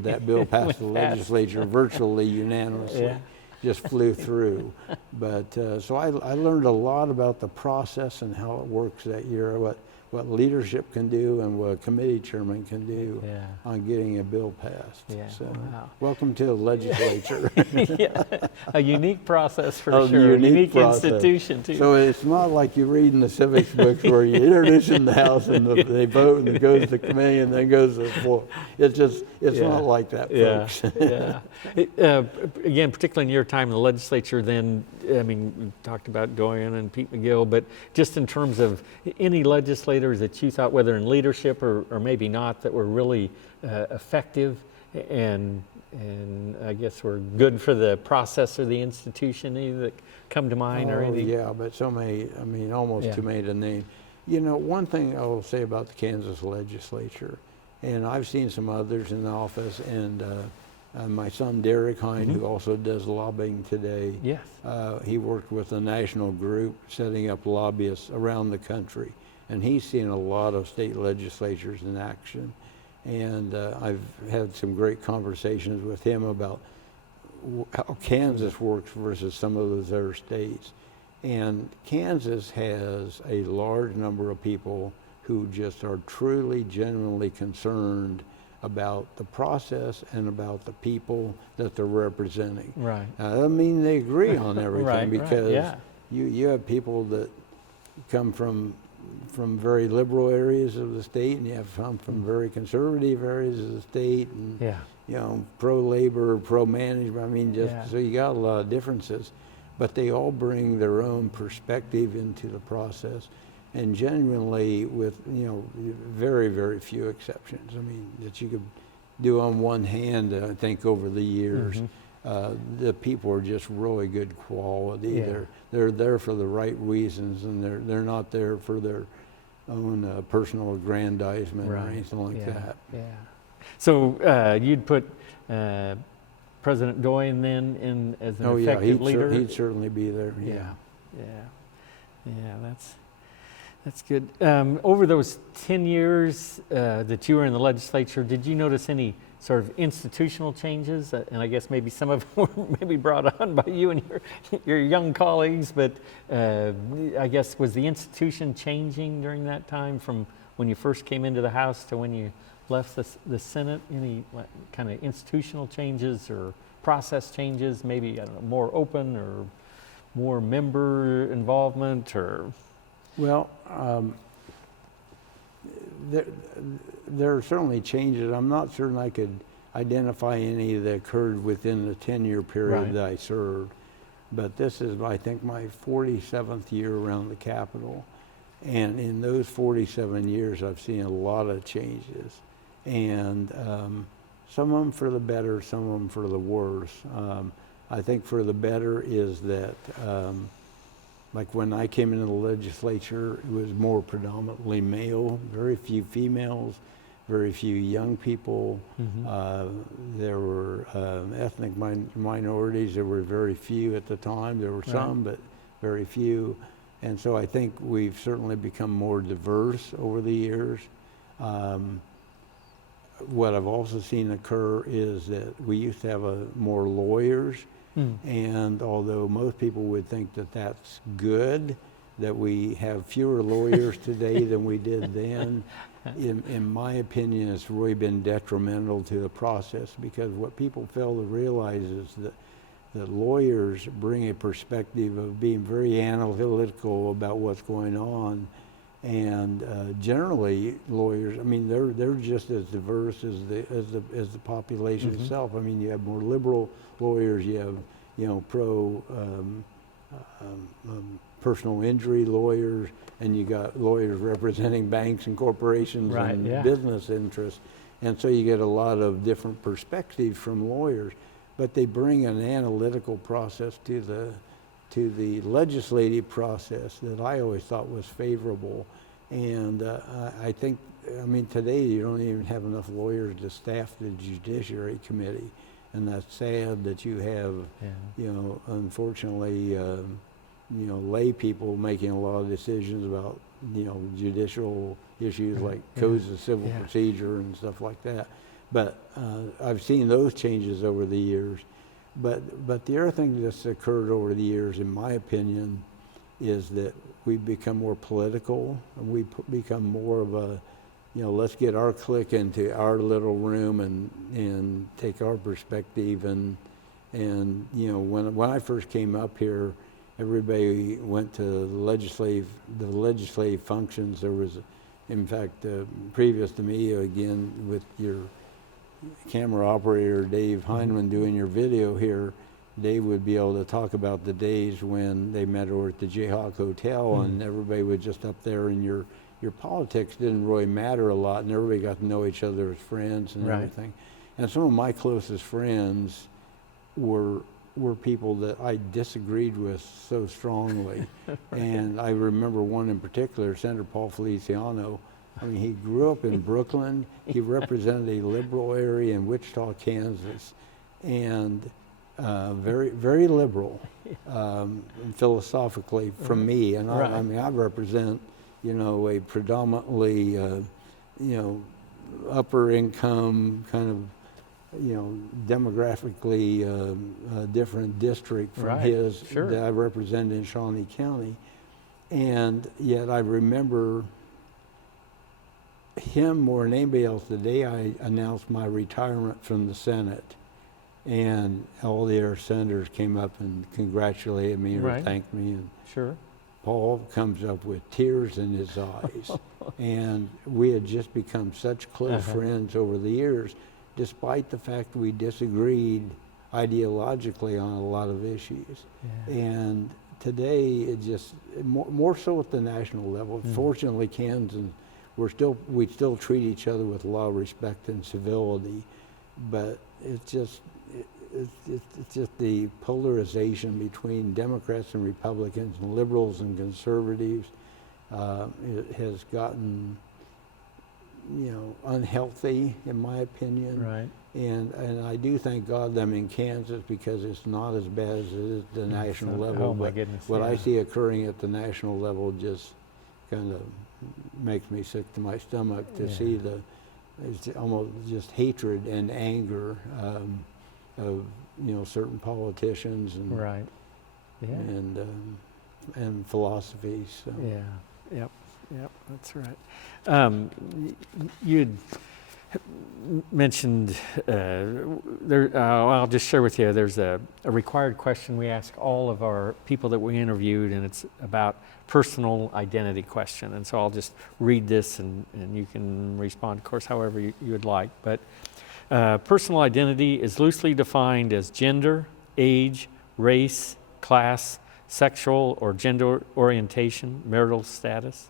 that bill passed the legislature virtually unanimously. Just flew through. But so I learned a lot about the process and how it works that year, what leadership can do and what a committee chairman can do on getting a bill passed. Yeah. So Wow. Welcome to the legislature. A unique process for sure. Unique process. Institution too. So it's not like you read in the civics books where you introduce in the House and they vote and it goes to committee and then goes to the floor. It's not like that, folks. Again, particularly in your time in the legislature, then, I mean, we talked about Doyen and Pete McGill, but just in terms of any legislators that you thought, whether in leadership or maybe not, that were really effective and I guess were good for the process or the institution, any that come to mind or anything? Yeah, but so many, I mean, almost too many to name. You know, one thing I will say about the Kansas legislature, and I've seen some others in the office, and my son Derek Hein, who also does lobbying today, he worked with a national group setting up lobbyists around the country, and he's seen a lot of state legislatures in action. And I've had some great conversations with him about how Kansas works versus some of those other states. And Kansas has a large number of people who just are truly, genuinely concerned about the process and about the people that they're representing. Right. That doesn't mean they agree on everything, because yeah. you have people that come from very liberal areas of the state, and you have some from very conservative areas of the state, and you know, pro-labor, pro-management. I mean, so you got a lot of differences, but they all bring their own perspective into the process, and genuinely, with very, very few exceptions. I mean, that you could do on one hand. I think over the years, the people are just really good quality. They're there for the right reasons, and they're not there for their own personal aggrandizement or anything like that. Yeah. So you'd put President Doyen then in as an effective leader? He'd certainly be there. That's good. Over those 10 years that you were in the legislature, did you notice any sort of institutional changes? And I guess maybe some of them were maybe brought on by you and your young colleagues, but I guess was the institution changing during that time from when you first came into the House to when you left the Senate? Any kind of institutional changes or process changes, maybe, I don't know, more open or more member involvement or? Well, there are certainly changes. I'm not certain I could identify any that occurred within the 10-year period Right. that I served. But this is, I think, my 47th year around the Capitol. And in those 47 years, I've seen a lot of changes. And some of them for the better, some of them for the worse. I think for the better is that, like when I came into the legislature, it was more predominantly male, very few females, very few young people. There were ethnic minorities. There were very few at the time. There were some, but very few. And so I think we've certainly become more diverse over the years. What I've also seen occur is that we used to have more lawyers. And although most people would think that that's good, that we have fewer lawyers today than we did then, in my opinion, it's really been detrimental to the process, because what people fail to realize is that lawyers bring a perspective of being very analytical about what's going on. And generally, lawyers, I mean, they're just as diverse as the population itself. I mean, you have more liberal lawyers, you have, you know, pro personal injury lawyers, and you got lawyers representing banks and corporations and business interests. And so you get a lot of different perspectives from lawyers, but they bring an analytical process to the legislative process that I always thought was favorable. And I think, I mean, today you don't even have enough lawyers to staff the Judiciary Committee. And that's sad that you have, you know, unfortunately, you know, lay people making a lot of decisions about, you know, judicial issues like codes of civil procedure and stuff like that. But I've seen those changes over the years. But the other thing that's occurred over the years, in my opinion, is that we've become more political, and we've become more of a, you know, let's get our clique into our little room and take our perspective. And you know, when I first came up here, everybody went to the legislative functions. There was, in fact, previous to me, again, with your camera operator, Dave Heineman, doing your video here, Dave would be able to talk about the days when they met over at the Jayhawk Hotel, and everybody was just up there, and your politics didn't really matter a lot, and everybody got to know each other as friends and everything. And some of my closest friends were people that I disagreed with so strongly. And I remember one in particular, Senator Paul Feliciano. I mean, he grew up in Brooklyn. He represented a liberal area in Wichita, Kansas, and very, very liberal philosophically from me. And I mean, I represent, you know, a predominantly, you know, upper income kind of, you know, demographically different district from his that I represent in Shawnee County. And yet I remember him more than anybody else the day I announced my retirement from the Senate. And all the other senators came up and congratulated me or thanked me. And Paul comes up with tears in his eyes. And we had just become such close friends over the years, despite the fact we disagreed ideologically on a lot of issues. And today, it just, more so at the national level. Fortunately, Kansans, we still treat each other with a lot of respect and civility, but it's just the polarization between Democrats and Republicans and liberals and conservatives. It has gotten, you know, unhealthy, in my opinion. And I do thank God that I'm in Kansas, because it's not as bad as it is at the national level. Oh my goodness! What I see occurring at the national level just kind of makes me sick to my stomach to see it's almost just hatred and anger of, you know, certain politicians and and philosophies. So. Yep, that's right. You'd mentioned, I'll just share with you, there's a required question we ask all of our people that we interviewed, and it's about personal identity question. And so I'll just read this, and you can respond, of course, however you would like. But Personal identity is loosely defined as gender, age, race, class, sexual or gender orientation, marital status.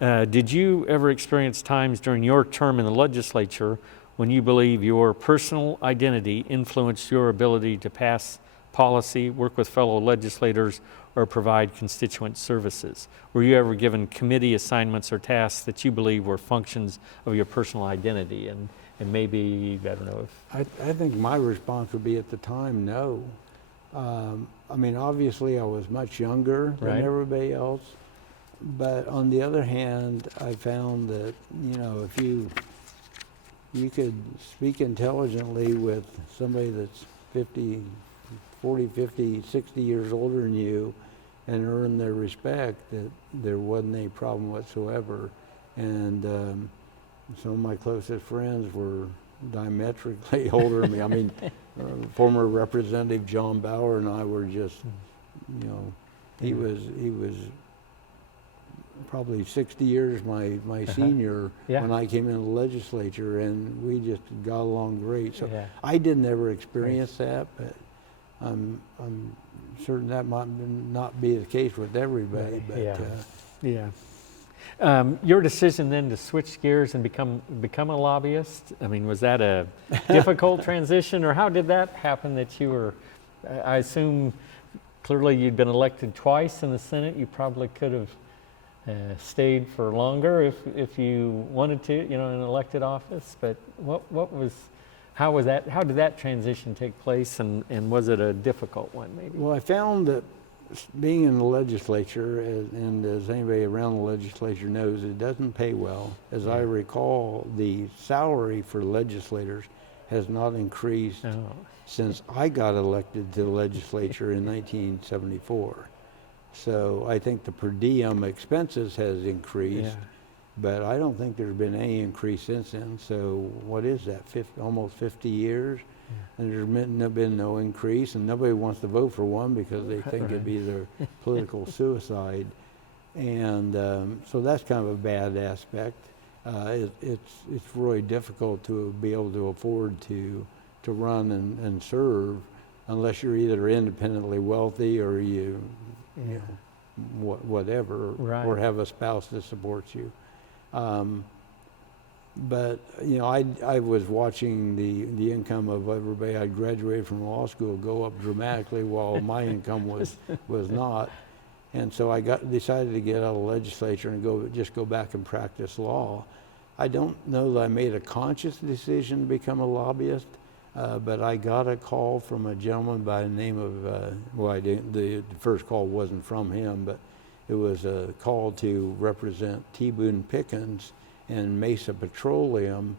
Did you ever experience times during your term in the legislature when you believe your personal identity influenced your ability to pass policy, work with fellow legislators, or provide constituent services? Were you ever given committee assignments or tasks that you believe were functions of your personal identity? And maybe, I don't know if... I think my response would be at the time, no. I mean, obviously I was much younger than Right. everybody else, but on the other hand, I found that, you know, if you could speak intelligently with somebody that's 40, 50, 60 years older than you and earn their respect, that there wasn't any problem whatsoever. And some of my closest friends were diametrically older than me. I mean, former Representative John Bauer and I were just, you know, he was probably 60 years my senior Yeah. when I came in the legislature, and we just got along great. So Yeah. I didn't ever experience that, but I'm certain that might not be the case with everybody. But Your decision then to switch gears and become a lobbyist, I mean, was that a difficult transition, or how did that happen that you were, I assume clearly you'd been elected twice in the Senate, you probably could have stayed for longer if you wanted to, you know, in an elected office, but how did that transition take place, and was it a difficult one maybe? Well, I found that being in the legislature, and as anybody around the legislature knows, it doesn't pay well. As I recall, the salary for legislators has not increased since I got elected to the legislature in 1974. So I think the per diem expenses has increased, but I don't think there's been any increase since then. So what is that, almost 50 years? And there's been no increase, and nobody wants to vote for one because they think it'd be their political suicide. And so that's kind of a bad aspect. It's really difficult to be able to afford to run and serve unless you're either independently wealthy or you know, whatever, or have a spouse that supports you. But you know, I was watching the income of everybody I graduated from law school go up dramatically while my income was not, and so I decided to get out of the legislature and just go back and practice law. I don't know that I made a conscious decision to become a lobbyist, but I got a call from a gentleman by the name of the first call wasn't from him, but it was a call to represent T. Boone Pickens and Mesa Petroleum,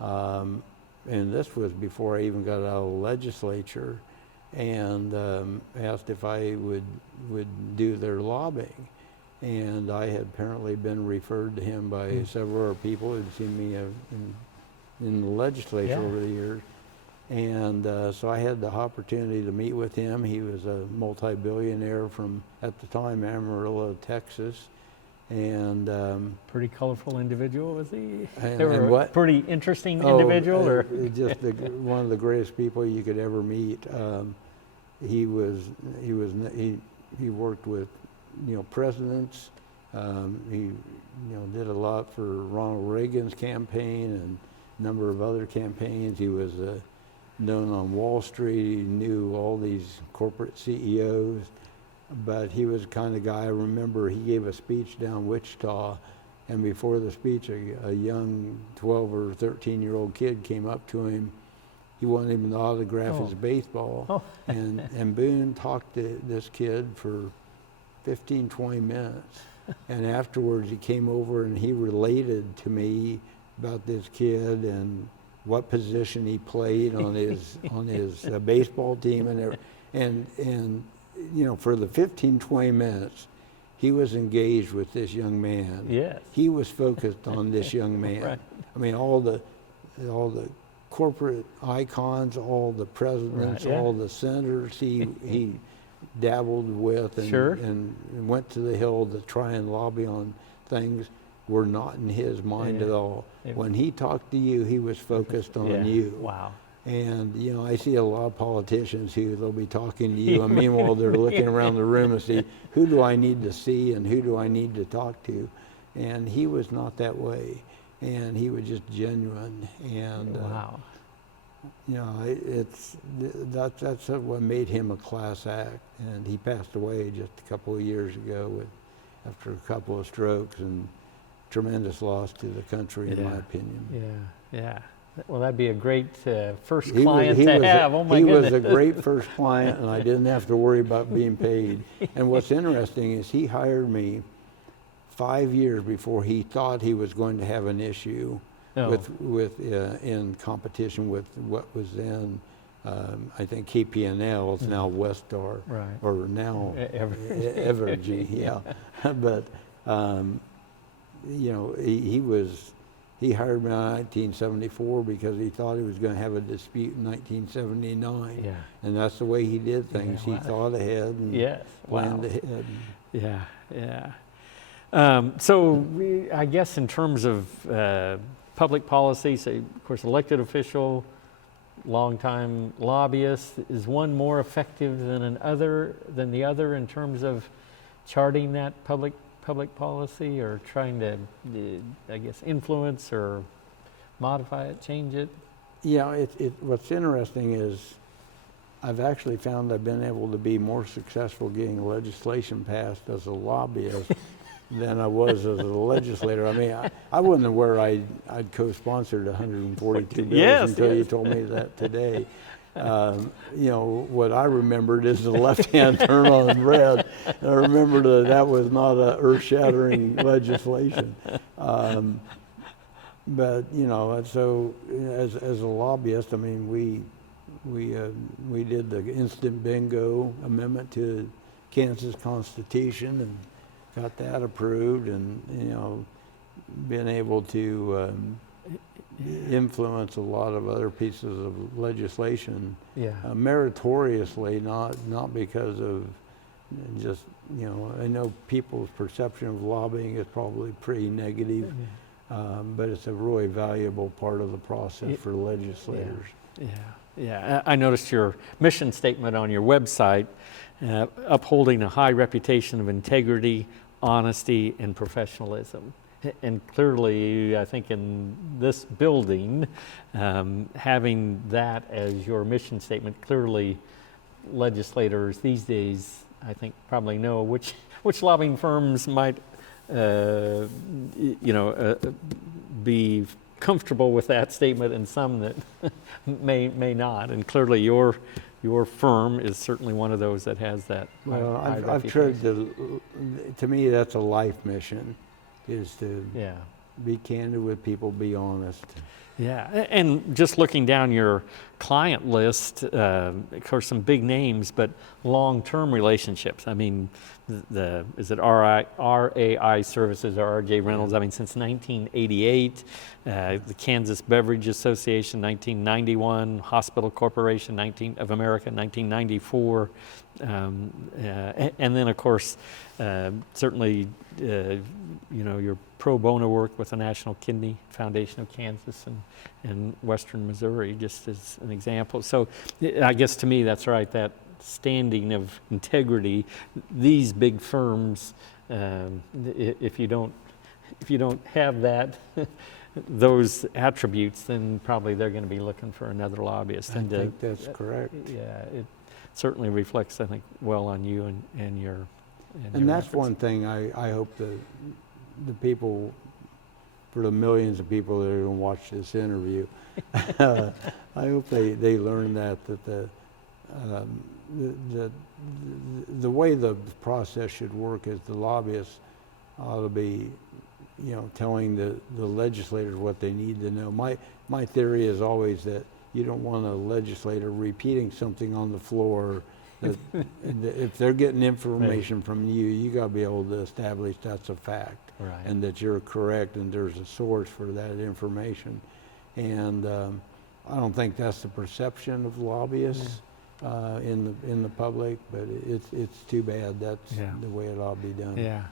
and this was before I even got out of the legislature, and asked if I would do their lobbying. And I had apparently been referred to him by several people who'd seen me in the legislature over the years. And so I had the opportunity to meet with him. He was a multi-billionaire from, at the time, Amarillo, Texas. And pretty colorful individual, was he? And what? Pretty interesting individual, or just one of the greatest people you could ever meet. He worked with, you know, presidents. He, you know, did a lot for Ronald Reagan's campaign and a number of other campaigns. He was known on Wall Street. He knew all these corporate CEOs. But he was the kind of guy, I remember he gave a speech down Wichita, and before the speech, a young 12 or 13-year-old kid came up to him. He wanted him to autograph his baseball. And Boone talked to this kid for 15, 20 minutes. And afterwards, he came over and he related to me about this kid and what position he played on his baseball team, and you know, for the 15, 20 minutes, he was engaged with this young man. Yes. He was focused on this young man. Right. I mean, all the corporate icons, all the presidents, all the senators he dabbled with and went to the Hill to try and lobby on things. were not in his mind at all. When he talked to you, he was focused on you. Wow. And, you know, I see a lot of politicians who they'll be talking to you, and meanwhile they're looking around the room and see, who do I need to see and who do I need to talk to? And he was not that way. And he was just genuine. And, Wow. you know, that's what made him a class act. And he passed away just a couple of years ago after a couple of strokes, and tremendous loss to the country, in my opinion. Yeah. Well, that'd be a great first client to have. Oh my He goodness. was a great first client, and I didn't have to worry about being paid. And what's interesting is he hired me 5 years before he thought he was going to have an issue in competition with what was then, I think, KPNL. It's now Westar, Right. or now Evergy. Yeah. But you know, he hired me in 1974 because he thought he was going to have a dispute in 1979. Yeah. And that's the way he did things. Yeah, he thought ahead and planned ahead. Yeah. So I guess in terms of public policy, say, of course, elected official, longtime lobbyist, is one more effective than the other in terms of charting that public policy, or trying to, I guess, influence or modify it, change it? Yeah, what's interesting is I've actually found I've been able to be more successful getting legislation passed as a lobbyist than I was as a legislator. I mean, I wasn't aware I'd co-sponsored 142 bills until you told me that today. You know, what I remembered is the left-hand turn on red. And I remembered that was not a earth-shattering legislation. But, you know, so as a lobbyist, I mean, we did the instant bingo amendment to Kansas Constitution and got that approved, and, you know, been able to influence a lot of other pieces of legislation meritoriously, not because of just, you know, I know people's perception of lobbying is probably pretty negative, but it's a really valuable part of the process for legislators. Yeah. I noticed your mission statement on your website, upholding a high reputation of integrity, honesty, and professionalism. And clearly, I think in this building, having that as your mission statement, clearly legislators these days, I think, probably know which lobbying firms might, be comfortable with that statement, and some that may not. And clearly, your firm is certainly one of those that has that. Well, I've tried to me, that's a life mission, is to be candid with people, be honest. Yeah, and just looking down your client list, of course, some big names, but long-term relationships. I mean, is it RAI Services or RJ Reynolds? I mean, since 1988, the Kansas Beverage Association, 1991, Hospital Corporation of America, 1994, and then, of course, certainly, your pro bono work with the National Kidney Foundation of Kansas and Western Missouri, just as an example. So I guess to me, that's right, that standing of integrity. These big firms, if you don't have that, those attributes, then probably they're going to be looking for another lobbyist. I think that's correct. Yeah, it certainly reflects, I think, well on you and your. And that's one thing I hope the people, for the millions of people that are going to watch this interview, I hope they learn that the way the process should work is the lobbyists ought to be, telling the legislators what they need to know. My theory is always that you don't want a legislator repeating something on the floor. If they're getting information from you, you got to be able to establish that's a fact, and that you're correct, and there's a source for that information. And I don't think that's the perception of lobbyists. in the public, but it's too bad. That's Yeah. the way it ought to be done. Yeah.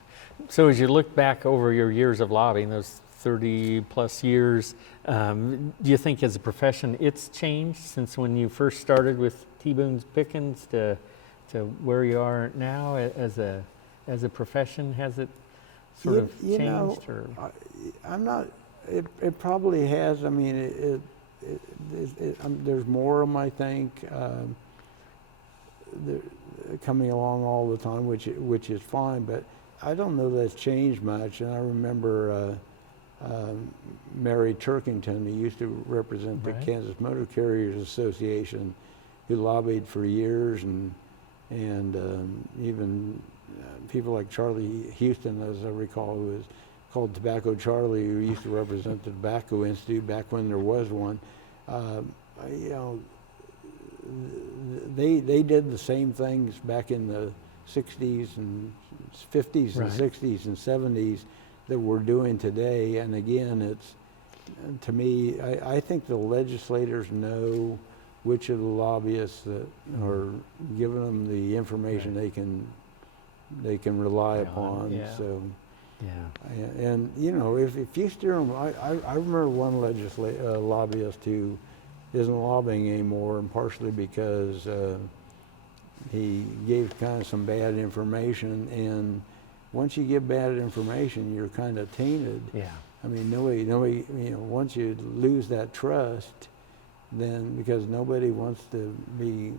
So as you look back over your years of lobbying, those 30 plus years, do you think as a profession it's changed since when you first started with T. Boone's Pickens to where you are now as a profession? Has it sort of You know, changed? Or? I'm not. It probably has. I mean, there's more of them, I think, coming along all the time, which is fine. But I don't know that's changed much. And I remember Mary Turkington, who used to represent the Right. Kansas Motor Carriers Association, who lobbied for years, and even people like Charlie Houston, as I recall, who was called Tobacco Charlie, who used to represent the Tobacco Institute back when there was one. You know, they did the same things back in the 60s and 50s and Right. 60s and 70s that we're doing today. And again, it's, to me, I think the legislators know which of the lobbyists that are giving them the information Right. they can rely Rely on, upon. yeah. So, Yeah. and you know, if you steer them, I remember one lobbyist who isn't lobbying anymore, and partially because he gave kind of some bad information, and once you give bad information, you're kind of tainted. Yeah. I mean, nobody, you know, once you lose that trust, then because nobody wants to be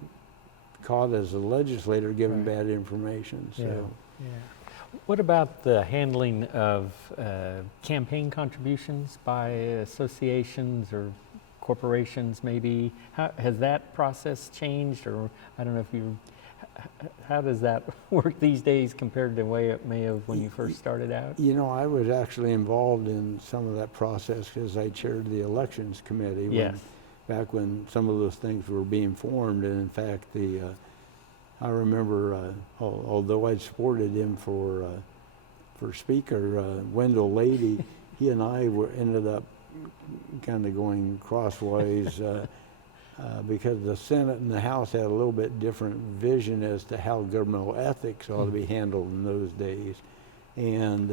caught as a legislator giving Right. bad information. So, Yeah. What about the handling of campaign contributions by associations or corporations maybe? Has that process changed, or I don't know if you, how does that work these days compared to the way it may have when you first started out? you know, I was actually involved in some of that process because I chaired the elections committee Yes. back when some of those things were being formed. And in fact, I remember, although I'd supported him for speaker, Wendell Lady, he and I ended up kind of going crossways because the Senate and the House had a little bit different vision as to how governmental ethics ought to be handled in those days. And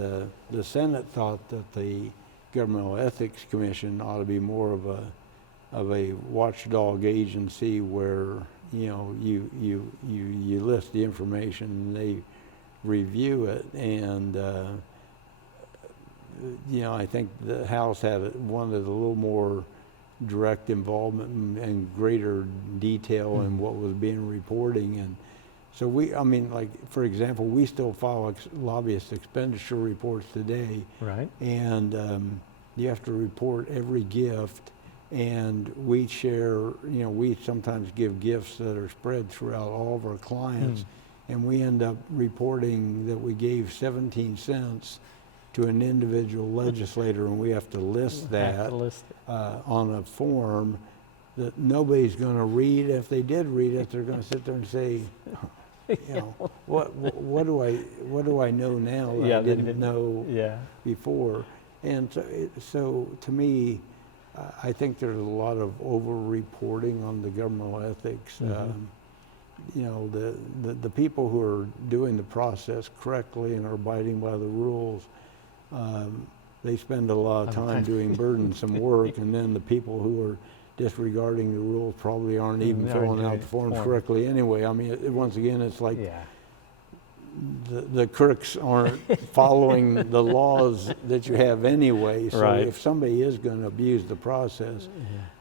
the Senate thought that the Governmental Ethics Commission ought to be more of a watchdog agency where, you know, you list the information and they review it. And you know, I think the House wanted a little more direct involvement and greater detail in what was being reporting. And so I mean, like, for example, we still file lobbyist expenditure reports today. Right. And you have to report every gift. And we share, you know, we sometimes give gifts that are spread throughout all of our clients. And we end up reporting that we gave 17 cents to an individual legislator, and we have to list that on a form that nobody's going to read. If they did read it, they're going to sit there and say, you know, what do I know now that I didn't know before? And so to me, I think there's a lot of over-reporting on the governmental ethics. You know, the people who are doing the process correctly and are abiding by the rules, they spend a lot of time doing burdensome work, and then the people who are disregarding the rules probably aren't even filling out the forms correctly anyway. I mean, once again, it's like the crooks aren't following the laws that you have anyway. So if somebody is going to abuse the process,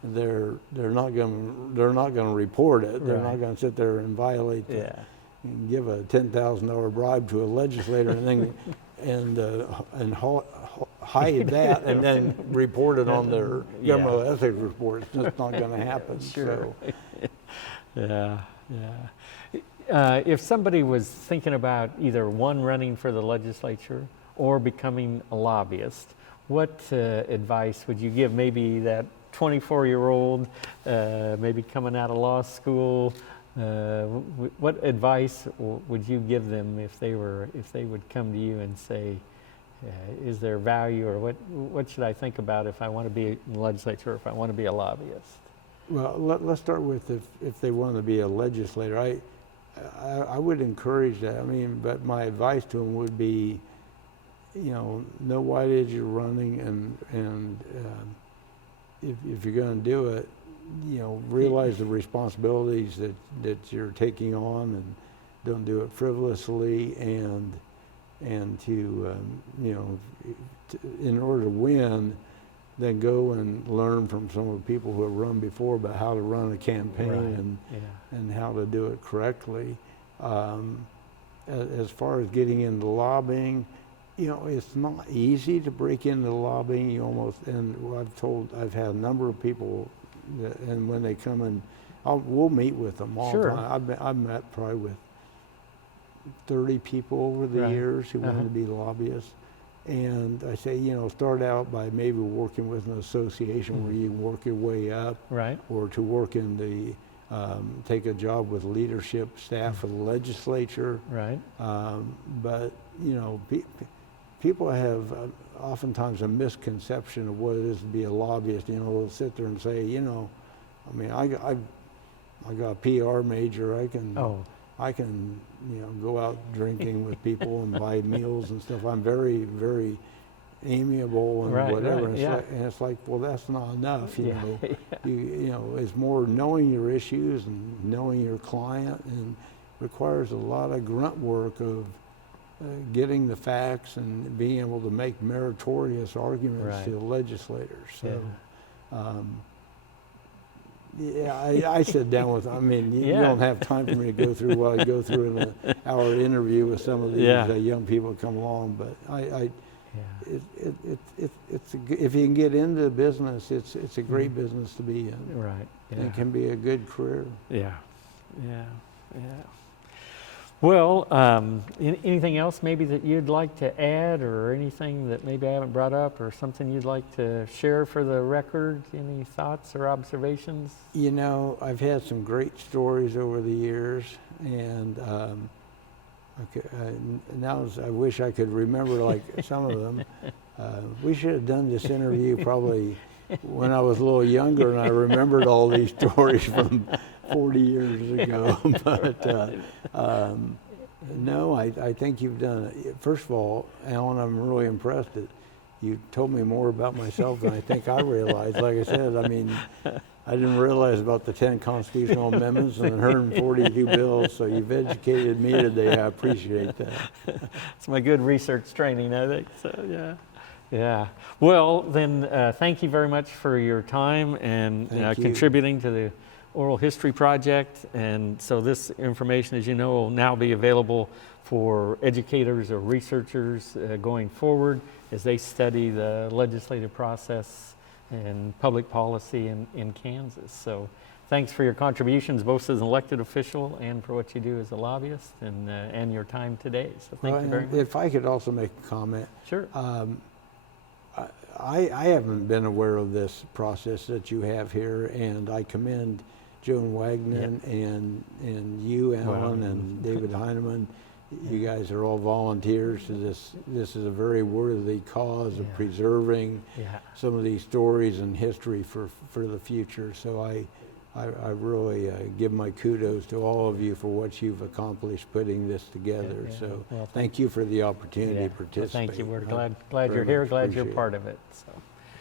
they're not going to report it. They're not going to sit there and violate and give a $10,000 bribe to a legislator and then and hide that and then report it on their governmental ethics report. It's just not going to happen. Sure. So. If somebody was thinking about either one, running for the legislature or becoming a lobbyist, what advice would you give maybe that 24-year-old, maybe coming out of law school? What advice would you give them if they would come to you and say, is there value, or what should I think about if I want to be in the legislature, or if I want to be a lobbyist? Well, let's start with if they want to be a legislator. I would encourage that. I mean, but my advice to them would be, know why it is you're running, and if you're going to do it, realize the responsibilities that you're taking on, and don't do it frivolously, and to in order to win, then go and learn from some of the people who have run before about how to run a campaign and how to do it correctly. As far as getting into lobbying, it's not easy to break into lobbying. I've had a number of people and when they come in, we'll meet with them all the time. I've met probably with 30 people over the years who want to be lobbyists. And I say, start out by maybe working with an association where you can work your way up, or to work in the, take a job with leadership staff of the legislature. But, people have oftentimes a misconception of what it is to be a lobbyist. They'll sit there and say, I got a PR major. I can go out drinking with people and buy meals and stuff. I'm very, very amiable and whatever. And it's like, well, that's not enough. It's more knowing your issues and knowing your client, and requires a lot of grunt work of getting the facts and being able to make meritorious arguments to the legislators. So. I sit down with, you don't have time for me to go through what I go through in an hour interview with some of these young people that come along, but if you can get into the business, it's a great business to be in. And it can be a good career. Well, anything else maybe that you'd like to add, or anything that maybe I haven't brought up, or something you'd like to share for the record? Any thoughts or observations? I've had some great stories over the years, and now I wish I could remember like some of them. We should have done this interview probably when I was a little younger, and I remembered all these stories from 40 years ago. But no, I think you've done it. First of all, Alan, I'm really impressed that you told me more about myself than I think I realized. Like I said, I didn't realize about the 10 constitutional amendments and the 142 bills, so you've educated me today. I appreciate that. It's my good research training, I think. So, yeah. Well, then, thank you very much for your time and contributing to the Oral History Project. And so this information, as you know, will now be available for educators or researchers going forward as they study the legislative process and public policy in Kansas. So thanks for your contributions, both as an elected official and for what you do as a lobbyist, and your time today. So thank you very much. If I could also make a comment. Sure. I haven't been aware of this process that you have here, and I commend Joan Wagner and you, Alan, and David Heineman. You guys are all volunteers to this. This is a very worthy cause of preserving some of these stories and history for the future. So I really give my kudos to all of you for what you've accomplished putting this together. So thank you for the opportunity to participate. Well, thank you. We're glad you're here. Glad you're part of it. So.